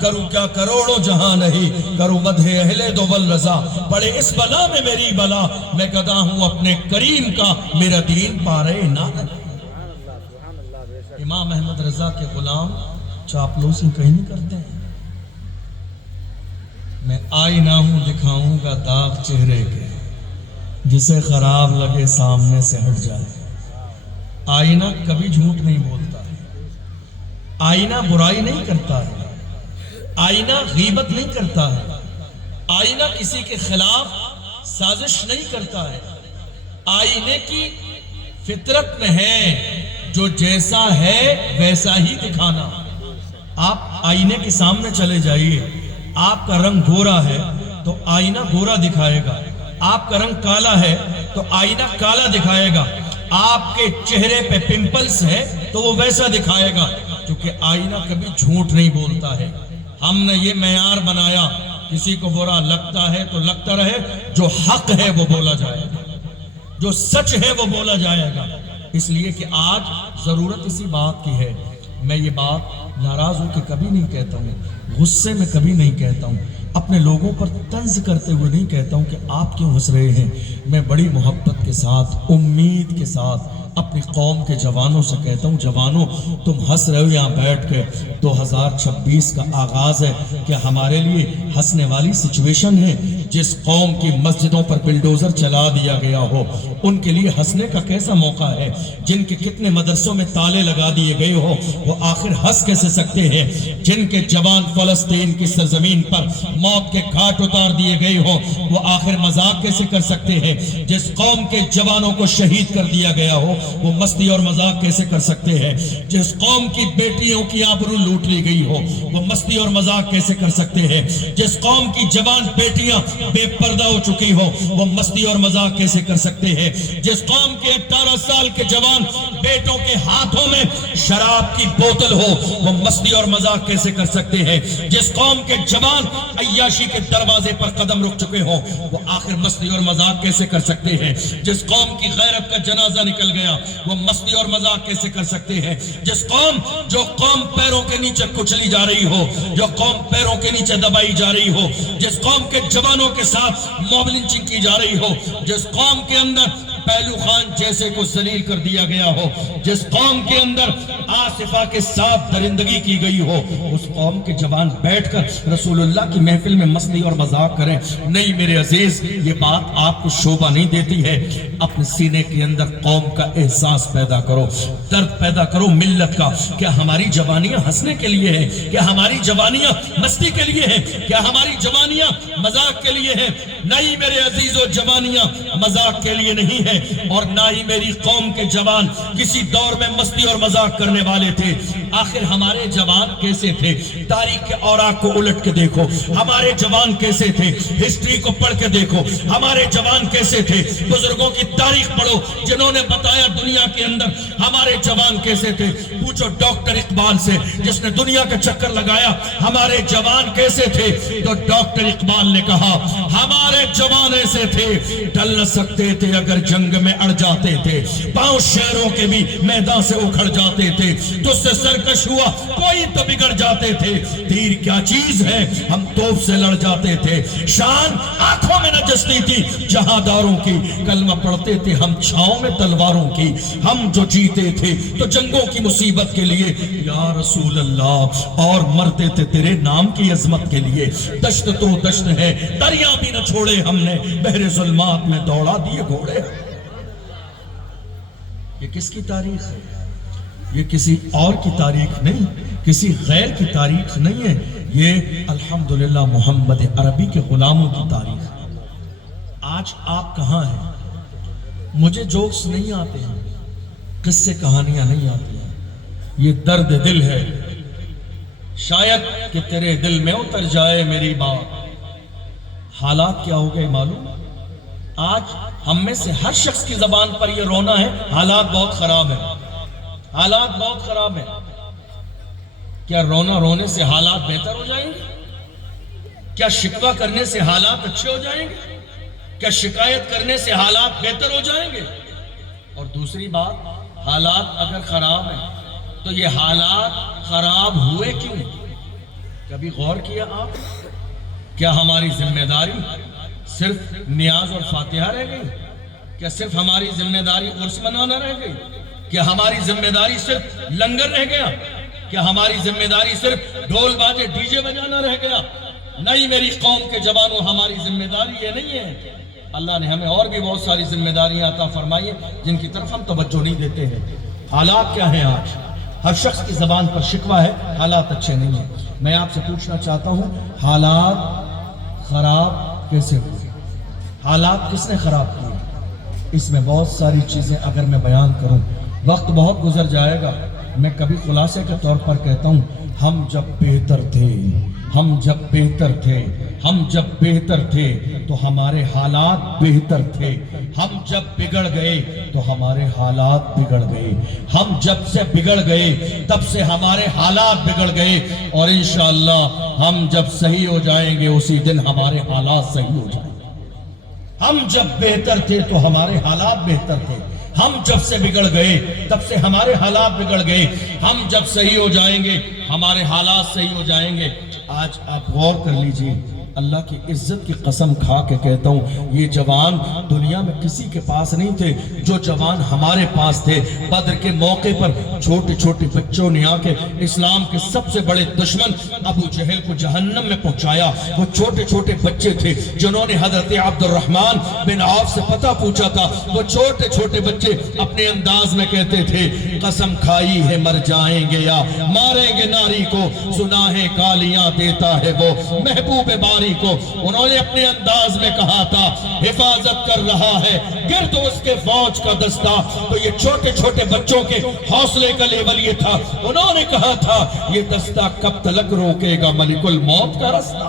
کروں کیا کروڑوں جہاں نہیں، کروں مدح اہل دو والرضا، پڑے اس بلا میں میری بلا، میں گدا ہوں اپنے کریم کا، میرا دین پارے نہ نہیں۔ امام احمد رضا کے غلام چاپلوسی کہیں نہیں کرتے ہیں۔ میں آئینہ ہوں دکھاؤں گا داغ چہرے کے، جسے خراب لگے سامنے سے ہٹ جائے۔ آئینہ کبھی جھوٹ نہیں بولتا ہے، آئینہ برائی نہیں کرتا ہے، آئینہ غیبت نہیں کرتا ہے، آئینہ کسی کے خلاف سازش نہیں کرتا ہے۔ آئینے کی فطرت میں ہے جو جیسا ہے ویسا ہی دکھانا۔ آپ آئینے کے سامنے چلے جائیے، آپ کا رنگ گورا ہے تو آئینہ گورا دکھائے گا، آپ کا رنگ کالا ہے تو آئینہ کالا دکھائے گا، آپ کے چہرے پہ پمپلز ہے تو وہ ویسا دکھائے گا، کیونکہ آئینہ کبھی جھوٹ نہیں بولتا ہے۔ ہم نے یہ معیار بنایا، کسی کو برا لگتا ہے تو لگتا رہے، جو حق ہے وہ بولا جائے گا، جو سچ ہے وہ بولا جائے گا۔ اس لیے کہ آج ضرورت اسی بات کی ہے۔ میں یہ بات ناراض ہو کے کبھی نہیں کہتا ہوں، غصے میں کبھی نہیں کہتا ہوں، اپنے لوگوں پر طنز کرتے ہوئے نہیں کہتا ہوں کہ آپ کیوں ہنس رہے ہیں۔ میں بڑی محبت کے ساتھ، امید کے ساتھ اپنی قوم کے جوانوں سے کہتا ہوں، جوانوں تم ہنس رہے ہو یہاں بیٹھ کے، 2026 کا آغاز ہے، کیا ہمارے لیے ہنسنے والی سچویشن ہے؟ جس قوم کی مسجدوں پر بلڈوزر چلا دیا گیا ہو، ان کے لیے ہنسنے کا کیسا موقع ہے؟ جن کے کتنے مدرسوں میں تالے لگا دیے گئے ہو، وہ آخر ہنس کیسے سکتے ہیں؟ جن کے جوان فلسطین کی سرزمین پر موت کے گھاٹ اتار دیے گئے ہو، وہ آخر مذاق کیسے کر سکتے ہیں؟ جس قوم کے جوانوں کو شہید کر دیا گیا ہو، وہ مستی اور مذاق کیسے کر سکتے ہیں؟ جس قوم کی بیٹیوں کی آبرو لوٹ لی گئی ہو، وہ مستی اور مذاق کیسے کر سکتے ہیں؟ جس قوم کی جوان بیٹیاں بے پردہ ہو چکی ہو، وہ مستی اور مذاق کیسے کر سکتے ہیں؟ جس قوم کے 18 سال کے جوان بیٹوں کے ہاتھوں میں شراب کی بوتل ہو، وہ مستی اور مذاق کیسے کر سکتے ہیں؟ جس قوم کے جوان عیاشی کے دروازے پر قدم رکھ چکے ہوں، وہ آخر مستی اور مذاق کیسے کر سکتے ہیں؟ جس قوم کی غیرت کا جنازہ نکل گیا، وہ مستی اور مذاق کیسے کر سکتے ہیں؟ جس قوم جو قوم پیروں کے نیچے کچلی جا رہی ہو، جو قوم پیروں کے نیچے دبائی جا رہی ہو، جس قوم کے جوانوں کے ساتھ موب لنچنگ کی جا رہی ہو، جس قوم کے اندر پہلو خان جیسے کو ذلیل کر دیا گیا ہو، جس قوم کے اندر آصفہ کے ساتھ درندگی کی گئی ہو، اس قوم کے جوان بیٹھ کر رسول اللہ کی محفل میں مستی اور مذاق کریں؟ نہیں میرے عزیز، یہ بات آپ کو شوبہ نہیں دیتی ہے۔ اپنے سینے کے اندر قوم کا احساس پیدا کرو، درد پیدا کرو ملت کا۔ کیا ہماری جوانیاں ہنسنے کے لیے ہیں؟ کیا ہماری جوانیاں مستی کے لیے ہیں؟ کیا ہماری جوانیاں مذاق کے لیے ہیں؟ نہیں میرے عزیزو، جوانیاں مذاق کے لیے نہیں ہے، اور نہ ہی میری قوم کے جوان کسی دور میں مستی اور مذاق کرنے والے تھے۔ آخر ہمارے جوان کیسے تھے؟ تاریخ کے اوراق کو الٹ کے دیکھو، ہمارے جوان کیسے تھے؟ ہسٹری کو پڑھ کے دیکھو، ہمارے جوان کیسے تھے؟ بزرگوں کی تاریخ پڑھو جنہوں نے بتایا دنیا کے اندر ہمارے جوان کیسے تھے۔ پوچھو ڈاکٹر اقبال سے، جس نے دنیا کا چکر لگایا، ہمارے جوان کیسے تھے؟ تو ڈاکٹر اقبال نے کہا ہمارے جوان ایسے تھے، ڈل نہ سکتے تھے اگر جنگ میں اڑ جاتے تھے، پاؤں شیروں کے بھی میدان سے اکھڑ جاتے تھے، تو اس سے سرکش ہوا کوئی تو بگڑ جاتے تھے، تیر کیا چیز ہے ہم توپ سے لڑ جاتے تھے، شان آنکھوں میں نجستی تھی جہاداروں کی، کلمہ پڑھتے تھے ہم چھاؤں میں تلواروں کی، ہم جو جیتے تھے تو جنگوں کی مصیبت کے لیے یا رسول اللہ، اور مرتے تھے تیرے نام کی عظمت کے لیے، دشت تو دشت ہے دریا بھی نہ چھوڑے ہم نے، بحر ظلمات میں دوڑا دیے گھوڑے۔ یہ کس کی تاریخ ہے؟ یہ کسی اور کی تاریخ نہیں، کسی غیر کی تاریخ نہیں ہے، یہ الحمدللہ محمد عربی کے غلاموں کی تاریخ ہے۔ آج آپ کہاں ہیں؟ مجھے جوکس نہیں آتے ہیں، قصے کہانیاں نہیں آتی ہیں، یہ درد دل ہے، شاید کہ تیرے دل میں اتر جائے میری بات۔ حالات کیا ہو گئے معلوم؟ آج ہم میں سے ہر شخص کی زبان پر یہ رونا ہے، حالات بہت خراب ہیں، حالات بہت خراب ہیں۔ کیا رونا رونے سے حالات بہتر ہو جائیں گے؟ کیا شکوہ کرنے سے حالات اچھے ہو جائیں گے؟ کیا شکایت کرنے سے حالات بہتر ہو جائیں گے؟ اور دوسری بات، حالات اگر خراب ہیں تو یہ حالات خراب ہوئے کیوں؟ کبھی غور کیا آپ؟ کیا ہماری ذمہ داری صرف نیاز اور فاتحہ رہ گئی؟ کیا صرف ہماری ذمہ داری عرس منانا رہ گئی؟ کیا ہماری ذمہ داری صرف لنگر رہ گیا؟ کیا ہماری ذمہ داری صرف ڈھول باجے ڈی جے بجانا رہ گیا؟ نہیں میری قوم کے جوانوں، ہماری ذمہ داری یہ نہیں ہے۔ اللہ نے ہمیں اور بھی بہت ساری ذمہ داریاں عطا فرمائی ہیں جن کی طرف ہم توجہ نہیں دیتے ہیں۔ حالات کیا ہیں آج؟ ہر شخص کی زبان پر شکوہ ہے، حالات اچھے نہیں ہیں۔ میں آپ سے پوچھنا چاہتا ہوں، حالات خراب کیسے ہوئے؟ حالات کس نے خراب کیے؟ اس میں بہت ساری چیزیں اگر میں بیان کروں، وقت بہت گزر جائے گا۔ میں کبھی خلاصے کے طور پر کہتا ہوں، ہم جب بہتر تھے تو ہمارے حالات بہتر تھے۔ ہم جب بگڑ گئے تو ہمارے حالات بگڑ گئے۔ ہم جب سے بگڑ گئے تب سے ہمارے حالات بگڑ گئے، اور انشاءاللہ ہم جب صحیح ہو جائیں گے اسی دن ہمارے حالات صحیح ہو جائیں گے۔ ہم جب بہتر تھے تو ہمارے حالات بہتر تھے، ہم جب سے بگڑ گئے تب سے ہمارے حالات بگڑ گئے، ہم جب صحیح ہو جائیں گے ہمارے حالات صحیح ہو جائیں گے۔ آج آپ غور کر لیجئے، اللہ کی عزت کی قسم کھا کے کہتا ہوں، یہ جوان دنیا میں کسی کے پاس نہیں تھے جو جوان ہمارے پاس تھے۔ بدر کے موقع پر چھوٹے چھوٹے بچوں نے آ کے اسلام کے سب سے بڑے دشمن ابو جہل کو جہنم میں پہنچایا۔ وہ چھوٹے چھوٹے بچے تھے جنہوں نے حضرت عبد الرحمن بن عوف سے پتہ پوچھا تھا۔ وہ چھوٹے چھوٹے بچے اپنے انداز میں کہتے تھے، قسم کھائی ہے مر جائیں گے یا ماریں گے ناری کو، سناہیں گالیاں دیتا ہے وہ محبوب باری کو۔ انہوں نے اپنے انداز میں کہا تھا، حفاظت کر رہا ہے گرد اس کے فوج کا دستہ۔ تو یہ چھوٹے چھوٹے بچوں کے حوصلے کا لیول یہ تھا، انہوں نے کہا تھا، یہ دستہ کب تلک روکے گا ملک الموت کا رستہ۔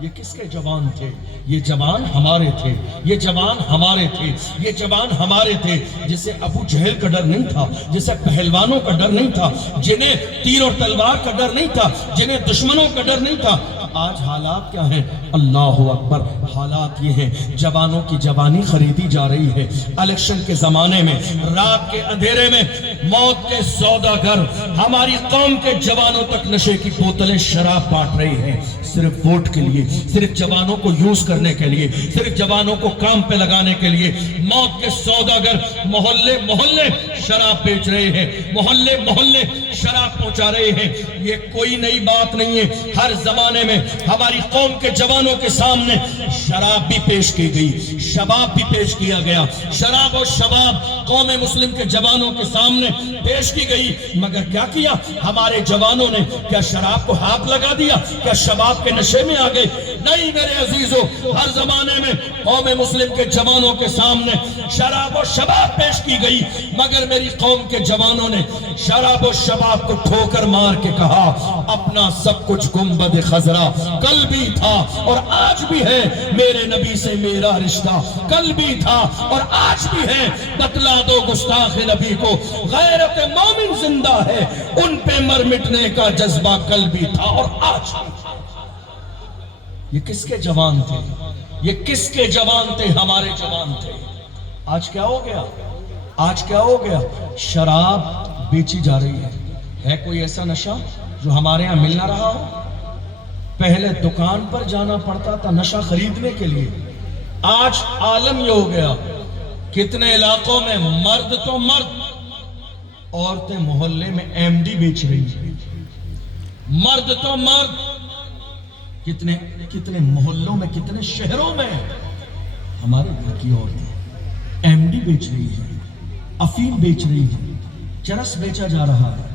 یہ کس کے جوان تھے؟ یہ جوان ہمارے تھے، یہ جوان ہمارے تھے، یہ جوان ہمارے تھے، جسے ابو جہل کا ڈر نہیں تھا، جسے پہلوانوں کا ڈر نہیں تھا، جنہیں تیر اور تلوار کا ڈر نہیں تھا، جنہیں دشمنوں کا ڈر نہیں تھا۔ آج حالات کیا ہیں؟ اللہ اکبر، حالات یہ ہیں، جوانوں کی جوانی خریدی جا رہی ہے۔ الیکشن کے زمانے میں رات کے اندھیرے میں موت کے سوداگر ہماری قوم کے جوانوں تک نشے کی بوتلیں شراب بانٹ رہے ہیں، صرف ووٹ کے لیے، صرف جوانوں کو یوز کرنے کے لیے، صرف جوانوں کو کام پہ لگانے کے لیے۔ موت کے سوداگر محلے محلے شراب بیچ رہے ہیں، محلے محلے شراب پہنچا رہے ہیں۔ یہ کوئی نئی بات نہیں ہے، ہر زمانے میں ہماری قوم کے جوانوں کے سامنے شراب بھی پیش کی گئی، شباب بھی پیش کیا گیا، شراب اور شباب قوم مسلم کے جوانوں کے سامنے پیش کی گئی۔ مگر کیا کیا ہمارے جوانوں نے؟ کیا شراب کو ہاتھ لگا دیا؟ کیا شباب کے نشے میں آ گئے؟ نہیں میرے عزیزو، ہر زمانے میں قوم مسلم کے جوانوں کے سامنے شراب و شباب پیش کی گئی، مگر میری قوم کے جوانوں نے شراب و شباب کو ٹھوکر مار کے کہا، اپنا سب کچھ گنبد خضرا کل بھی تھا اور آج بھی ہے، میرے نبی سے میرا رشتہ کل بھی تھا اور آج بھی ہے، بتلا دو گستاخ نبی کو غیرت مومن زندہ ہے، ان پہ مر مٹنے کا جذبہ کل بھی تھا اور آج بھی تھا۔ یہ کس کے جوان تھے؟ یہ کس کے جوان تھے؟ ہمارے جوان تھے۔ آج کیا ہو گیا؟ آج کیا ہو گیا؟ شراب بیچی جا رہی ہے کوئی ایسا نشہ جو ہمارے ہاں مل نہ رہا ہو؟ پہلے دکان پر جانا پڑتا تھا نشہ خریدنے کے لیے، آج عالم یہ ہو گیا، کتنے علاقوں میں مرد تو مرد، عورتیں محلے میں ایم ڈی بیچ رہی ہیں، مرد تو مرد، کتنے محلوں میں، کتنے شہروں میں ہمارے گھر کی عورتیں ایم ڈی بیچ رہی ہیں، افیم بیچ رہی ہیں، چرس بیچا جا رہا ہے،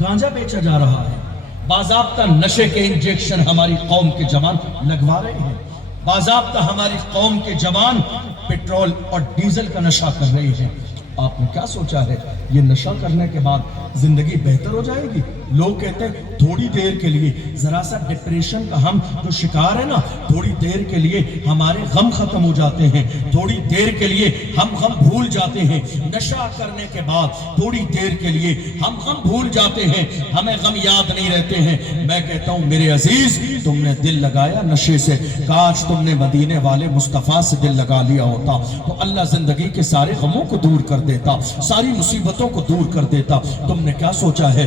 گانجا بیچا جا رہا ہے۔ باضابطہ نشے کے انجیکشن ہماری قوم کے جوان لگوا رہے ہیں، باضابطہ ہماری قوم کے جوان پیٹرول اور ڈیزل کا نشہ کر رہے ہیں۔ آپ نے کیا سوچا ہے یہ نشہ کرنے کے بعد زندگی بہتر ہو جائے گی؟ لوگ کہتے ہیں تھوڑی دیر کے لیے، ذرا سا ڈپریشن کا ہم جو شکار ہے نا، تھوڑی دیر کے لیے ہمارے غم ختم ہو جاتے ہیں، تھوڑی دیر کے لیے ہم غم بھول جاتے ہیں۔ نشہ کرنے کے بعد تھوڑی دیر کے لیے ہم غم بھول جاتے ہیں، ہمیں غم یاد نہیں رہتے ہیں۔ میں کہتا ہوں میرے عزیز، تم نے دل لگایا نشے سے، کاش تم نے مدینے والے مصطفیٰ سے دل لگا لیا ہوتا تو اللہ زندگی کے سارے غموں کو دور کر دیتا، ساری مصیبتوں کو دور کر دیتا۔ تم نے کیا سوچا ہے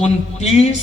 29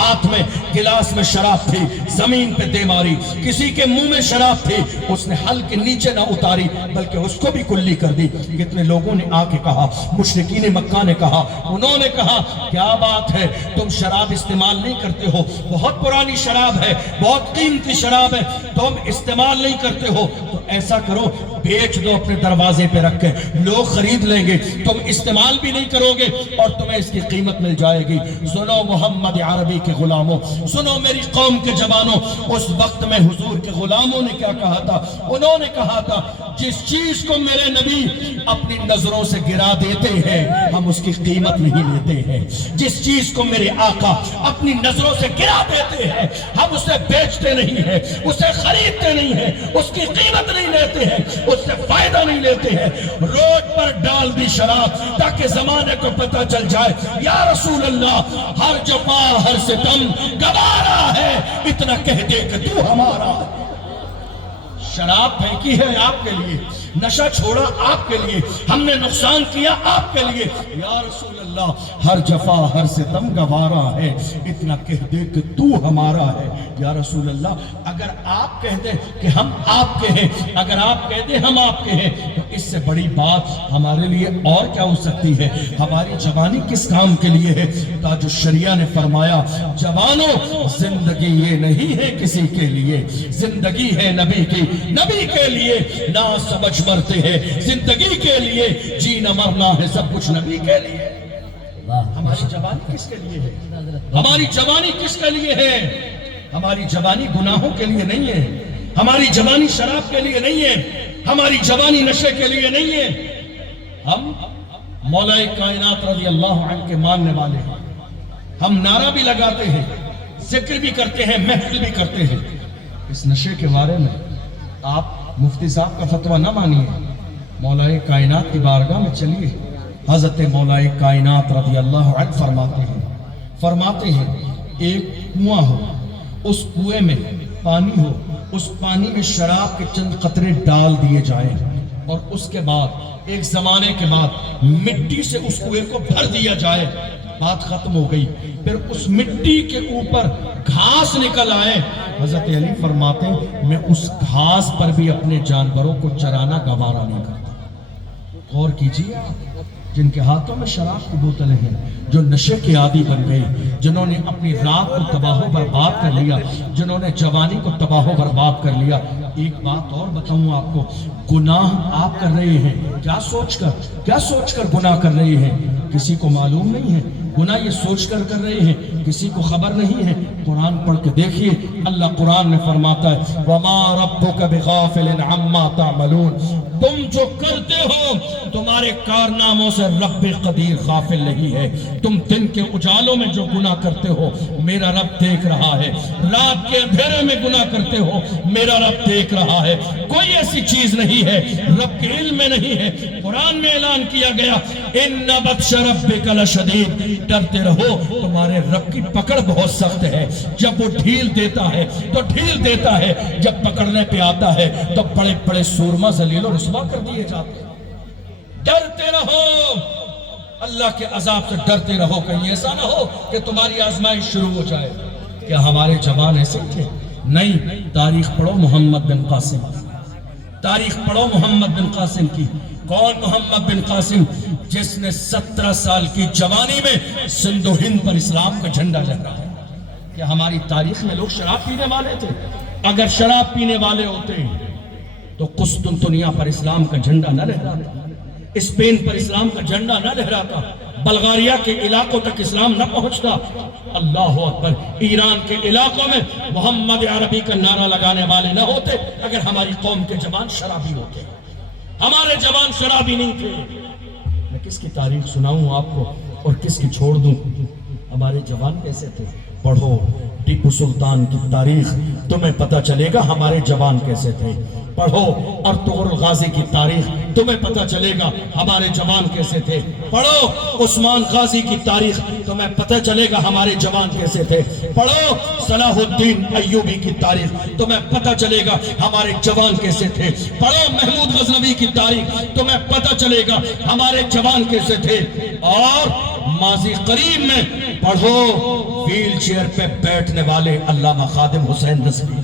ہاتھ میں گلاس میں شراب تھی، زمین پہ دے ماری، کسی کے منہ میں شراب تھی، اس نے حل کے نیچے نہ اتاری بلکہ اس کو بھی کلی کر دی۔ کتنے لوگوں نے آ کے کہا، مشرکین مکہ نے کہا، انہوں نے کہا کیا بات ہے تم شراب استعمال نہیں کرتے ہو، بہت پرانی شراب ہے، بہت قیمتی شراب ہے، تم استعمال نہیں کرتے ہو، تو ایسا کرو بیچ دو اپنے دروازے پہ رکھ کے، لوگ خرید لیں گے، تم استعمال بھی نہیں کرو گے اور تمہیں اس کی قیمت مل جائے گی۔ سنو محمد عربی کے غلاموں، سنو میری قوم کے جوانوں، اس وقت میں حضور کے غلاموں نے کیا کہا تھا؟ انہوں نے کہا تھا جس چیز کو میرے نبی اپنی نظروں سے گرا دیتے ہیں ہم اس کی قیمت نہیں لیتے ہیں، جس چیز کو میرے آقا اپنی نظروں سے گرا دیتے ہیں ہم اسے بیچتے نہیں ہیں، اسے خریدتے نہیں ہیں، اس کی قیمت نہیں لیتے ہیں، اس سے فائدہ نہیں لیتے ہیں، روڈ پر ڈال دی شراب تاکہ زمانے کو پتہ چل جائے یا رسول اللہ ہر جفا ہر ستم گوارا ہے، اتنا کہہ دے کہ تو ہمارا ہے۔ شراب پھینکی ہے آپ کے لیے، نشہ چھوڑا آپ کے لیے، ہم نے نقصان کیا آپ کے لیے، یا رسول اللہ ہر جفا ہر ستم گوارا ہے، اتنا کہہ دے کہ تو ہمارا ہے۔ یا رسول اللہ اگر آپ کہہ دیں کہ ہم آپ کے ہیں، اگر آپ کہہ دیں ہم آپ کے ہیں، تو اس سے بڑی بات ہمارے لیے اور کیا ہو سکتی ہے؟ ہماری جوانی کس کام کے لیے ہے؟ تاج الشریعہ نے فرمایا جوانوں زندگی یہ نہیں ہے کسی کے لیے، زندگی ہے نبی کی، نبی کے لیے نہ سمجھ مرتے ہیں، زندگی کے لیے جینا مرنا ہے سب کچھ نبی کے لیے۔ ہماری جوانی کس کے لیے ہے؟ ہماری جوانی کس کے لیے ہے؟ ہماری جوانی گناہوں کے لیے نہیں ہے، ہماری جوانی شراب کے لیے نہیں ہے، ہماری جوانی نشے کے لیے نہیں ہے۔ ہم مولا کائنات رضی اللہ عنہ کے ماننے والے ہیں، ہم نعرہ بھی لگاتے ہیں، ذکر بھی کرتے ہیں، محفل بھی کرتے ہیں۔ اس نشے کے بارے میں آپ مفتی صاحب کا فتویٰ نہ مانیے، مولا کائنات کی بارگاہ میں چلیے۔ حضرت مولا کائنات رضی اللہ عنہ فرماتے ہیں ایک کنواں ہو، اس کنویں میں پانی ہو، اس پانی میں شراب کے چند قطرے ڈال دیے جائیں اور اس کے بعد ایک زمانے کے بعد مٹی سے اس کنویں کو بھر دیا جائے، بات ختم ہو گئی۔ پھر اس مٹی کے اوپر گھاس نکل آئے، حضرت علی فرماتے ہیں میں اس گھاس پر بھی اپنے جانوروں کو چرانا گوارا نہیں کرتا۔ غور کیجیے آپ، جن کے ہاتھوں میں شراب کی بوتلیں ہیں، جو نشے کے عادی بن گئے، جنہوں نے اپنی رات کو تباہ و برباد کر لیا، جنہوں نے جوانی کو تباہ و برباد کر لیا۔ ایک بات اور بتاؤں آپ کو، گناہ آپ کر رہے ہیں کیا سوچ کر گناہ کر رہے ہیں؟ کسی کو معلوم نہیں ہے، گناہ یہ سوچ کر رہے ہیں، کسی کو خبر نہیں ہے۔ قرآن پڑھ کے دیکھیے، اللہ قرآن میں فرماتا ہے وَمَا رَبُّكَ بِغَافِلٍ عَمَّا تَعْمَلُونَ، تم جو کرتے ہو تمہارے کارناموں سے رب قدیر غافل نہیں ہے۔ تم دن کے اجالوں میں جو گناہ کرتے ہو میرا رب دیکھ رہا ہے، رات کے اندھیرے میں گناہ کرتے ہو میرا رب دیکھ رہا ہے۔ کوئی ایسی چیز نہیں ہے رب کے علم میں نہیں ہے۔ قرآن میں اعلان کیا گیا اِنَّ بَطْشَ رَبِّكَ لَشَدِيدٌ، ڈرتے رہو تمہارے رب کی پکڑ بہت سخت ہے، جب وہ ڈھیل دیتا ہے تو ڈھیل دیتا ہے، جب پکڑنے پہ آتا ہے تو بڑے بڑے سورما ذلیل و رسوا کر دیے جاتے ہیں۔ ڈرتے رہو اللہ کے عذاب سے، ڈرتے رہو کہیں ایسا نہ ہو کہ تمہاری آزمائش شروع ہو جائے۔ کیا ہمارے جوان ایسے تھے؟ نہیں۔ تاریخ پڑھو محمد بن قاسم، تاریخ پڑھو محمد بن قاسم کی۔ کون محمد بن قاسم؟ جس نے 17 سال کی جوانی میں سندھ و ہند پر اسلام کا جھنڈا لہرایا۔ کیا ہماری تاریخ میں لوگ شراب پینے والے تھے؟ اگر شراب پینے والے ہوتے تو قسطنطنیہ پر اسلام کا جھنڈا نہ لہراتا، اسپین پر اسلام کا جھنڈا نہ لہراتا، بلغاریہ کے علاقوں تک اسلام نہ پہنچتا۔ اللہ اکبر، ایران کے علاقوں میں محمد عربی کا نعرہ لگانے والے نہ ہوتے اگر ہماری قوم کے جوان شرابی ہوتے۔ ہمارے جوان شرابی نہیں تھے۔ میں کس کی تاریخ سناؤں آپ کو اور کس کی چھوڑ دوں؟ ہمارے جوان کیسے تھے؟ پڑھو ٹیپو سلطان کی تاریخ، تمہیں پتہ چلے گا ہمارے جوان کیسے تھے۔ پڑھو ارطغرل غازی کی تاریخ، تمہیں پتہ چلے گا ہمارے جوان کیسے تھے۔ پڑھو عثمان غازی کی تاریخ، تمہیں پتہ چلے گا ہمارے جوان کیسے تھے۔ پڑھو صلاح الدین ایوبی کی تاریخ، تمہیں پتہ چلے گا ہمارے جوان کیسے تھے۔ پڑھو محمود غزنوی کی تاریخ، تمہیں پتہ چلے گا ہمارے جوان کیسے تھے۔ اور ماضی قریب میں پڑھو ویل چیئر پہ بیٹھنے والے علامہ خادم حسین رضوی،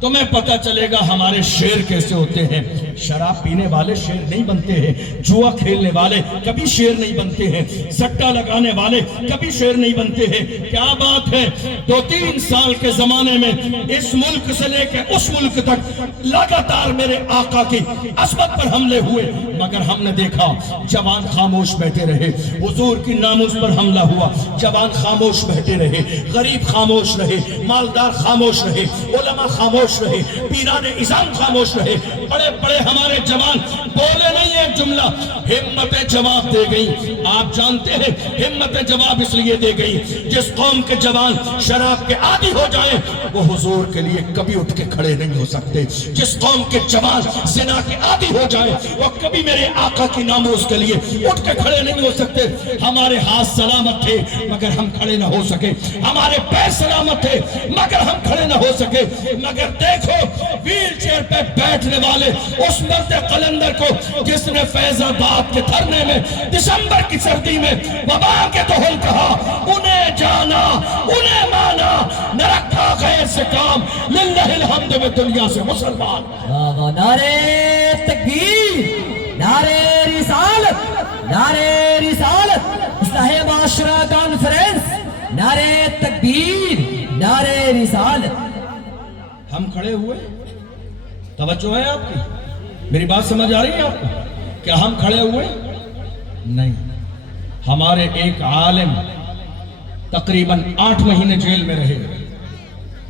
تمہیں پتہ چلے گا ہمارے شعر کیسے ہوتے ہیں۔ شراب پینے والے شعر نہیں بنتے ہیں، جوا کھیلنے والے کبھی شعر نہیں بنتے ہیں، سٹا لگانے والے کبھی شعر نہیں بنتے ہیں۔ کیا بات ہے، 2-3 سال کے زمانے میں اس ملک سے لے کے اس ملک تک لگاتار میرے آقا کی عظمت پر حملے ہوئے، مگر ہم نے دیکھا جوان خاموش بیٹھے رہے، حضور کی ناموس پر حملہ ہوا، جوان خاموش بیٹھے رہے، غریب خاموش رہے، مالدار خاموش رہے، علماء خاموش رہے، پیران اعظام خاموش رہے، بڑے بڑے ہمارے جوان بولے نہیں ایک جملہ، ہمت جواب دے گئی۔ آپ جانتے ہیں ہمت جواب اس لیے دے گئی، جس قوم کے جوان شراب کے عادی ہو جائیں وہ حضور کے لیے کبھی اٹھ کے کھڑے نہیں ہو سکتے، جس قوم کے جوان زنا کے عادی ہو جائیں وہ کبھی میرے آقا کی ناموس کے لیے اٹھ کے کھڑے نہیں ہو سکتے۔ ہمارے ہاتھ سلامت تھے مگر ہم کھڑے نہ ہو سکے، ہمارے پیر سلامت تھے مگر ہم کھڑے نہ ہو سکے، مگر دیکھو ویل چیئر پہ بیٹھنے والے اس مرد قلندر کو جس نے فیض آباد کے دھرنے میں دسمبر کی سردی میں وبا کے دہل کہا، انہیں جانا انہیں مانا، نہ رکھا غیر سے کام، للہ الحمد میں دنیا سے مسلمان۔ نعرہ تکبیر، نعرہ رسالت، نعرہ رسالت، اصلاح معاشرہ کانفرنس، نعرہ تکبیر، نعرہ رسالت۔ ہم کھڑے ہوئے، توجہ ہے آپ کی، میری بات سمجھ آ رہی ہے آپ کو؟ کیا ہم کھڑے ہوئے؟ نہیں، ہمارے ایک عالم تقریباً 8 مہینے جیل میں رہے۔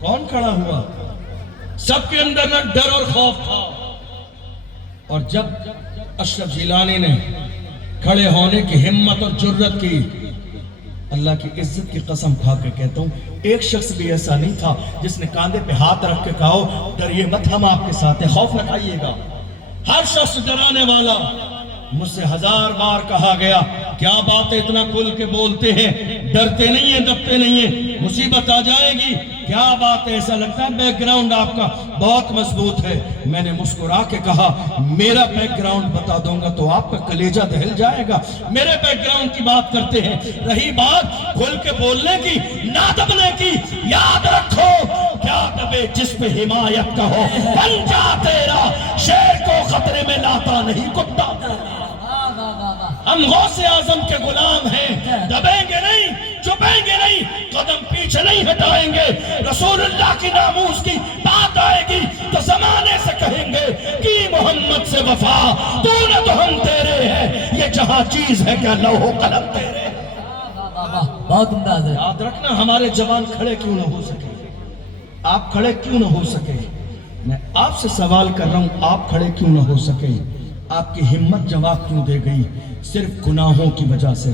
کون کھڑا ہوا؟ سب کے اندر نہ ڈر اور خوف تھا، اور جب اشرف جیلانی نے کھڑے ہونے کی ہمت اور جرت کی، اللہ کی عزت کی قسم کھا کے کہتا ہوں ایک شخص بھی ایسا نہیں تھا جس نے کاندھے پہ ہاتھ رکھ کے کہا ڈریے مت، ہم آپ کے ساتھ ہیں، خوف نہ کھائیے گا۔ ہر شخص ڈرانے والا، مجھ سے 1000 بار کہا گیا کیا بات اتنا کھل کے بولتے ہیں، ڈرتے نہیں ہیں، دبتے نہیں ہیں، مصیبت آ جائے گی، کیا بات ہے، ایسا لگتا ہے بیک گراؤنڈ آپ کا بہت مضبوط ہے۔ میں نے مسکرا کے کہا میرا بیک گراؤنڈ بتا دوں گا تو آپ کا کلیجہ دہل جائے گا، میرے بیک گراؤنڈ کی بات کرتے ہیں۔ رہی بات کھل کے بولنے کی، نہ دبنے کی، یاد رکھو کیا دبے جس پہ حمایت کا ہو، بن جا تیرا، شیر کو خطرے میں لاتا نہیں کتا۔ ہم غوث اعظم کے غلام ہیں، دبیں گے نہیں، چھپیں گے نہیں، قدم پیچھے نہیں ہٹائیں گے۔ رسول اللہ کی ناموس کی بات آئے گی تو زمانے سے کہیں گے کی محمد سے وفا، تو نہ تو ہم تیرے ہیں، یہ جہاں چیز ہے کیا لوح و قلم تیرے۔ بہت انداز ہے۔ یاد رکھنا ہمارے جوان کھڑے کیوں نہ ہو سکے، آپ کھڑے کیوں نہ ہو سکے، میں آپ سے سوال کر رہا ہوں آپ کھڑے کیوں نہ ہو سکے؟ آپ کی ہمت جواب کیوں دے گئی؟ صرف گناہوں کی وجہ سے۔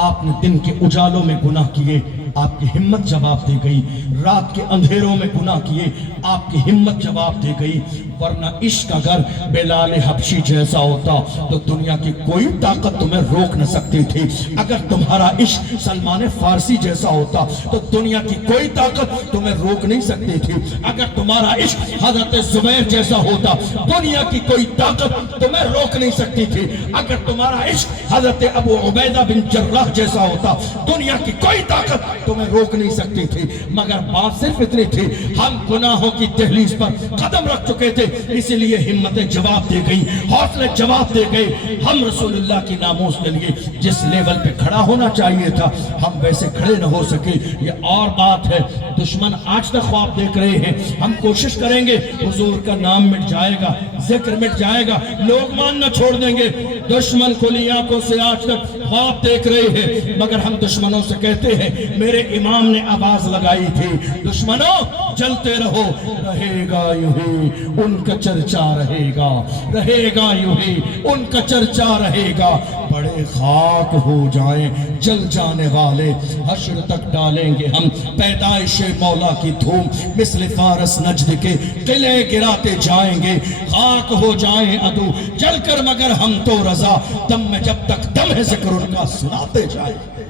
آپ نے دن کے اجالوں میں گناہ کیے، آپ کی ہمت جواب دے گئی، رات کے اندھیروں میں گناہ کیے، آپ کی ہمت جواب دے گئی، ورنہ عشق اگر بلال حبشی جیسا ہوتا تو دنیا کی کوئی طاقت تمہیں روک نہ سکتی تھی، اگر تمہارا عشق سلمان فارسی جیسا ہوتا تو دنیا کی کوئی طاقت تمہیں روک نہیں سکتی تھی، اگر تمہارا عشق حضرت زبیر جیسا ہوتا دنیا کی کوئی طاقت تمہیں روک نہیں سکتی تھی، اگر تمہارا عشق حضرت ابو عبیدہ بن جراح جیسا ہوتا دنیا کی کوئی طاقت تمہیں روک نہیں سکتی تھی، مگر بات صرف اتنی تھی ہم گناہوں کی دہلیز پر قدم رکھ چکے تھے، اسی لیے ہمتیں جواب دے گئی، حوصلے جواب دے گئے۔ ہم رسول اللہ کی ناموس کے لیے جس لیول پہ کھڑا ہونا چاہیے تھا ہم ویسے کھڑے نہ ہو سکے، یہ اور بات ہے۔ دشمن آج تک خواب دیکھ رہے ہیں، ہم کوشش کریں گے حضور کا نام مٹ جائے گا، ذکر مٹ جائے گا، لوگ ماننا چھوڑ دیں گے۔ دشمن کھلی آنکھوں سے آج تک خواب دیکھ رہے ہیں، مگر ہم دشمنوں سے کہتے ہیں میرے امام نے آواز لگائی تھی دشمنوں جلتے رہو، رہے گا یوں ہی ان کا چرچا رہے گا، رہے گا یوں ہی ان کا چرچا رہے گا، بڑے خاک ہو جائیں جل جانے والے، حشر تک ڈالیں گے ہم پیدائش مولا کی دھوم، مثل فارس نجد کے قلعے گراتے جائیں گے، خاک ہو جائیں عدو جل کر مگر ہم تو رضا، دم میں جب تک دم ہے ذکر ان کا سناتے جائیں گے۔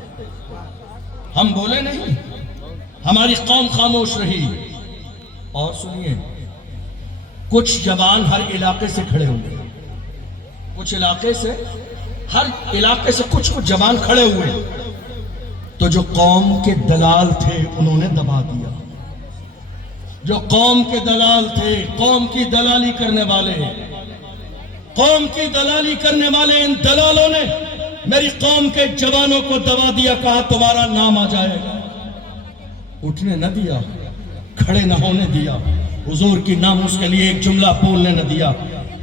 ہم بولے نہیں، ہماری قوم خاموش رہی۔ اور سنیے، کچھ جوان ہر علاقے سے کھڑے ہوئے، کچھ علاقے سے ہر علاقے سے کچھ جوان کھڑے ہوئے، تو جو قوم کے دلال تھے انہوں نے دبا دیا. جو قوم کے دلال تھے، قوم کی دلالی کرنے والے، قوم کی دلالی کرنے والے ان دلالوں نے میری قوم کے جوانوں کو دبا دیا. کہا تمہارا نام آ جائے گا. اٹھنے نہ دیا، کھڑے نہ ہونے دیا، حضور کی ناموس کے لیے ایک جملہ بولنے نہ دیا.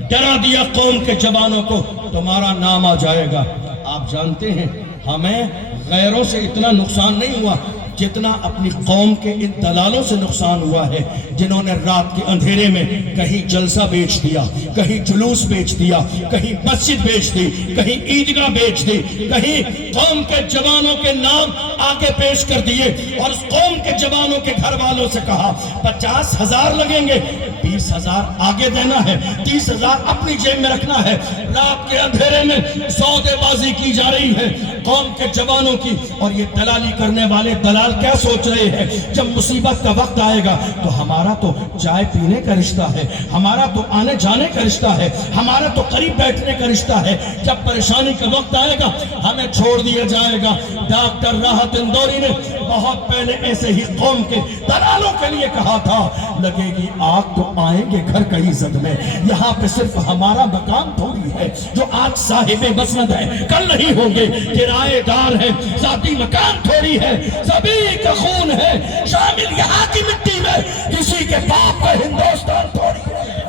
ڈرا دیا قوم کے جوانوں کو، تمہارا نام آ جائے گا. آپ جانتے ہیں ہمیں غیروں سے اتنا نقصان نہیں ہوا جتنا اپنی قوم کے ان دلالوں سے نقصان ہوا ہے، جنہوں نے رات کے اندھیرے میں کہیں جلسہ بیچ دیا، کہیں جلوس بیچ دیا، کہیں مسجد بیچ دی، کہیں عیدگاہ بیچ دی، کہیں قوم کے جوانوں کے نام آگے پیش کر دیے، اور اس قوم کے جوانوں کے گھر والوں سے کہا 50,000 لگیں گے، 20,000 آگے دینا ہے، 30,000 اپنی جیب میں رکھنا ہے. رات کے اندھیرے میں سودے بازی کی جا رہی ہے قوم کے جوانوں کی. اور یہ دلالی کرنے والے دلال کیا سوچ رہے ہیں؟ جب مصیبت کا وقت آئے گا تو ہمارا تو چائے پینے کا رشتہ ہے، ہمارا تو آنے جانے کا رشتہ ہے، ہمارا تو قریب بیٹھنے کا رشتہ ہے. جب پریشانی کا وقت آئے گا ہمیں چھوڑ دیا جائے گا. ڈاکٹر راحت اندوری نے بہت پہلے ایسے ہی قوم کے دلالوں کے لیے کہا تھا، لگے گی آگ تو آئیں گے گھر کی عزت میں. یہاں پہ صرف ہمارا مکان تھوڑی ہے، جو آج صاحب مسند ہے کل نہیں ہوں گے، کرایہ دار ہے، ذاتی مکان تھوڑی ہے، سبھی کا خون ہے شامل یہاں کی مٹی میں، کسی کے باپ کا ہندوستان تھوڑی ہے.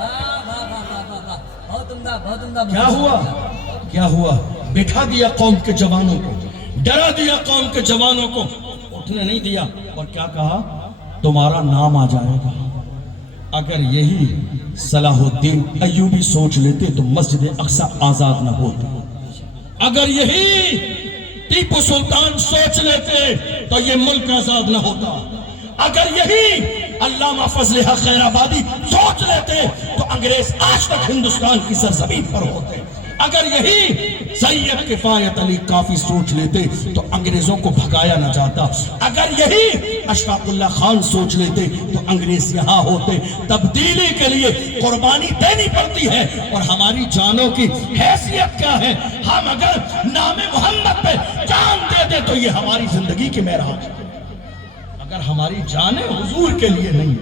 بہت عمدہ، بہت عمدہ. کیا ہوا؟ کیا ہوا؟ بٹھا دیا قوم کے جوانوں کو، ڈرا دیا قوم کے جوانوں کو، اٹھنے نہیں دیا. اور کیا کہا؟ تمہارا نام آ جائے گا. اگر یہی صلاح الدین ایوبی سوچ لیتے تو مسجد اقصی آزاد نہ ہوتی. اگر یہی ٹیپو سلطان سوچ لیتے تو یہ ملک آزاد نہ ہوتا. اگر یہی علامہ فضل حق خیر آبادی سوچ لیتے تو انگریز آج تک ہندوستان کی سرزمین پر ہوتے. اگر یہی سید کفایت علی کافی سوچ لیتے تو انگریزوں کو بھگایا نہ جاتا. اگر یہی اشفاق اللہ خان سوچ لیتے تو انگریز یہاں ہوتے. تبدیلی کے لیے قربانی دینی پڑتی ہے، اور ہماری جانوں کی حیثیت کیا ہے؟ ہم اگر نام محمد پہ جان دے دیں تو یہ ہماری زندگی کی معراج ہے. اگر ہماری جانیں حضور کے لیے نہیں،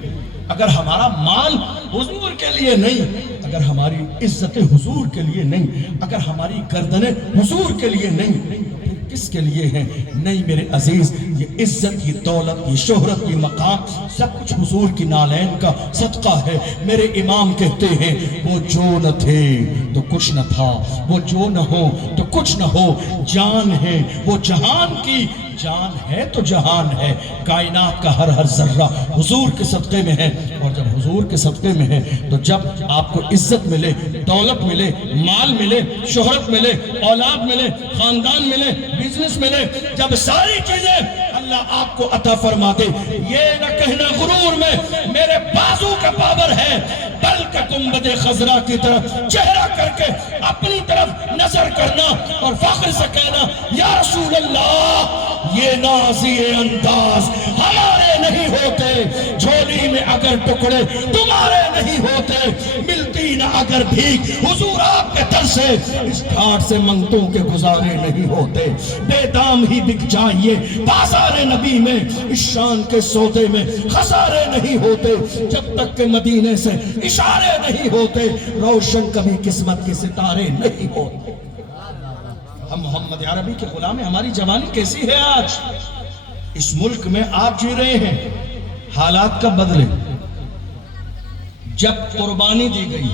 اگر ہمارا مال حضور کے لیے نہیں، اگر ہماری عزت حضور کے لیے نہیں، اگر ہماری گردنیں حضور کے لیے نہیں، پھر کس کے لیے ہیں؟ نہیں میرے عزیز، یہ عزت، یہ دولت، یہ شہرت، یہ مقام سب کچھ حضور کی نالین کا صدقہ ہے. میرے امام کہتے ہیں وہ جو نہ تھے تو کچھ نہ تھا، وہ جو نہ ہو تو کچھ نہ ہو. جان ہے وہ جہان کی، جان ہے تو جہان ہے. کائنات کا ہر ہر ذرہ حضور کے صدقے میں ہے. اور جب حضور کے صدقے میں ہے تو جب آپ کو عزت ملے، دولت ملے، مال ملے، شہرت ملے، اولاد ملے، خاندان ملے، بزنس ملے، جب ساری چیزیں اللہ آپ کو عطا فرما دے، یہ نہ کہنا غرور میں میرے بازو کا پاور ہے، بلکہ گنبد خضرا کی طرف چہرہ کر کے اپنی طرف نظر کرنا اور فخر سے کہنا یا رسول اللہ یہ نازی انداز ہمارے نہیں ہوتے، جھولی میں اگر ٹکڑے تمہارے نہیں ہوتے، ملتی نہ اگر بھیک حضور آپ کے در سے، اس گھاٹ سے منگتوں کے گزارے نہیں ہوتے. بے دام ہی بک جائیے بازار نبی میں، اس شان کے سودے میں خسارے نہیں ہوتے، جب تک کہ مدینے سے اشارے نہیں ہوتے، روشن کبھی قسمت کے ستارے نہیں ہوتے. ہم محمد عربی کے غلام ہیں. ہماری جوانی کیسی ہے آج؟ اس ملک میں آپ جی رہے ہیں، حالات کب بدلے؟ جب قربانی دی گئی.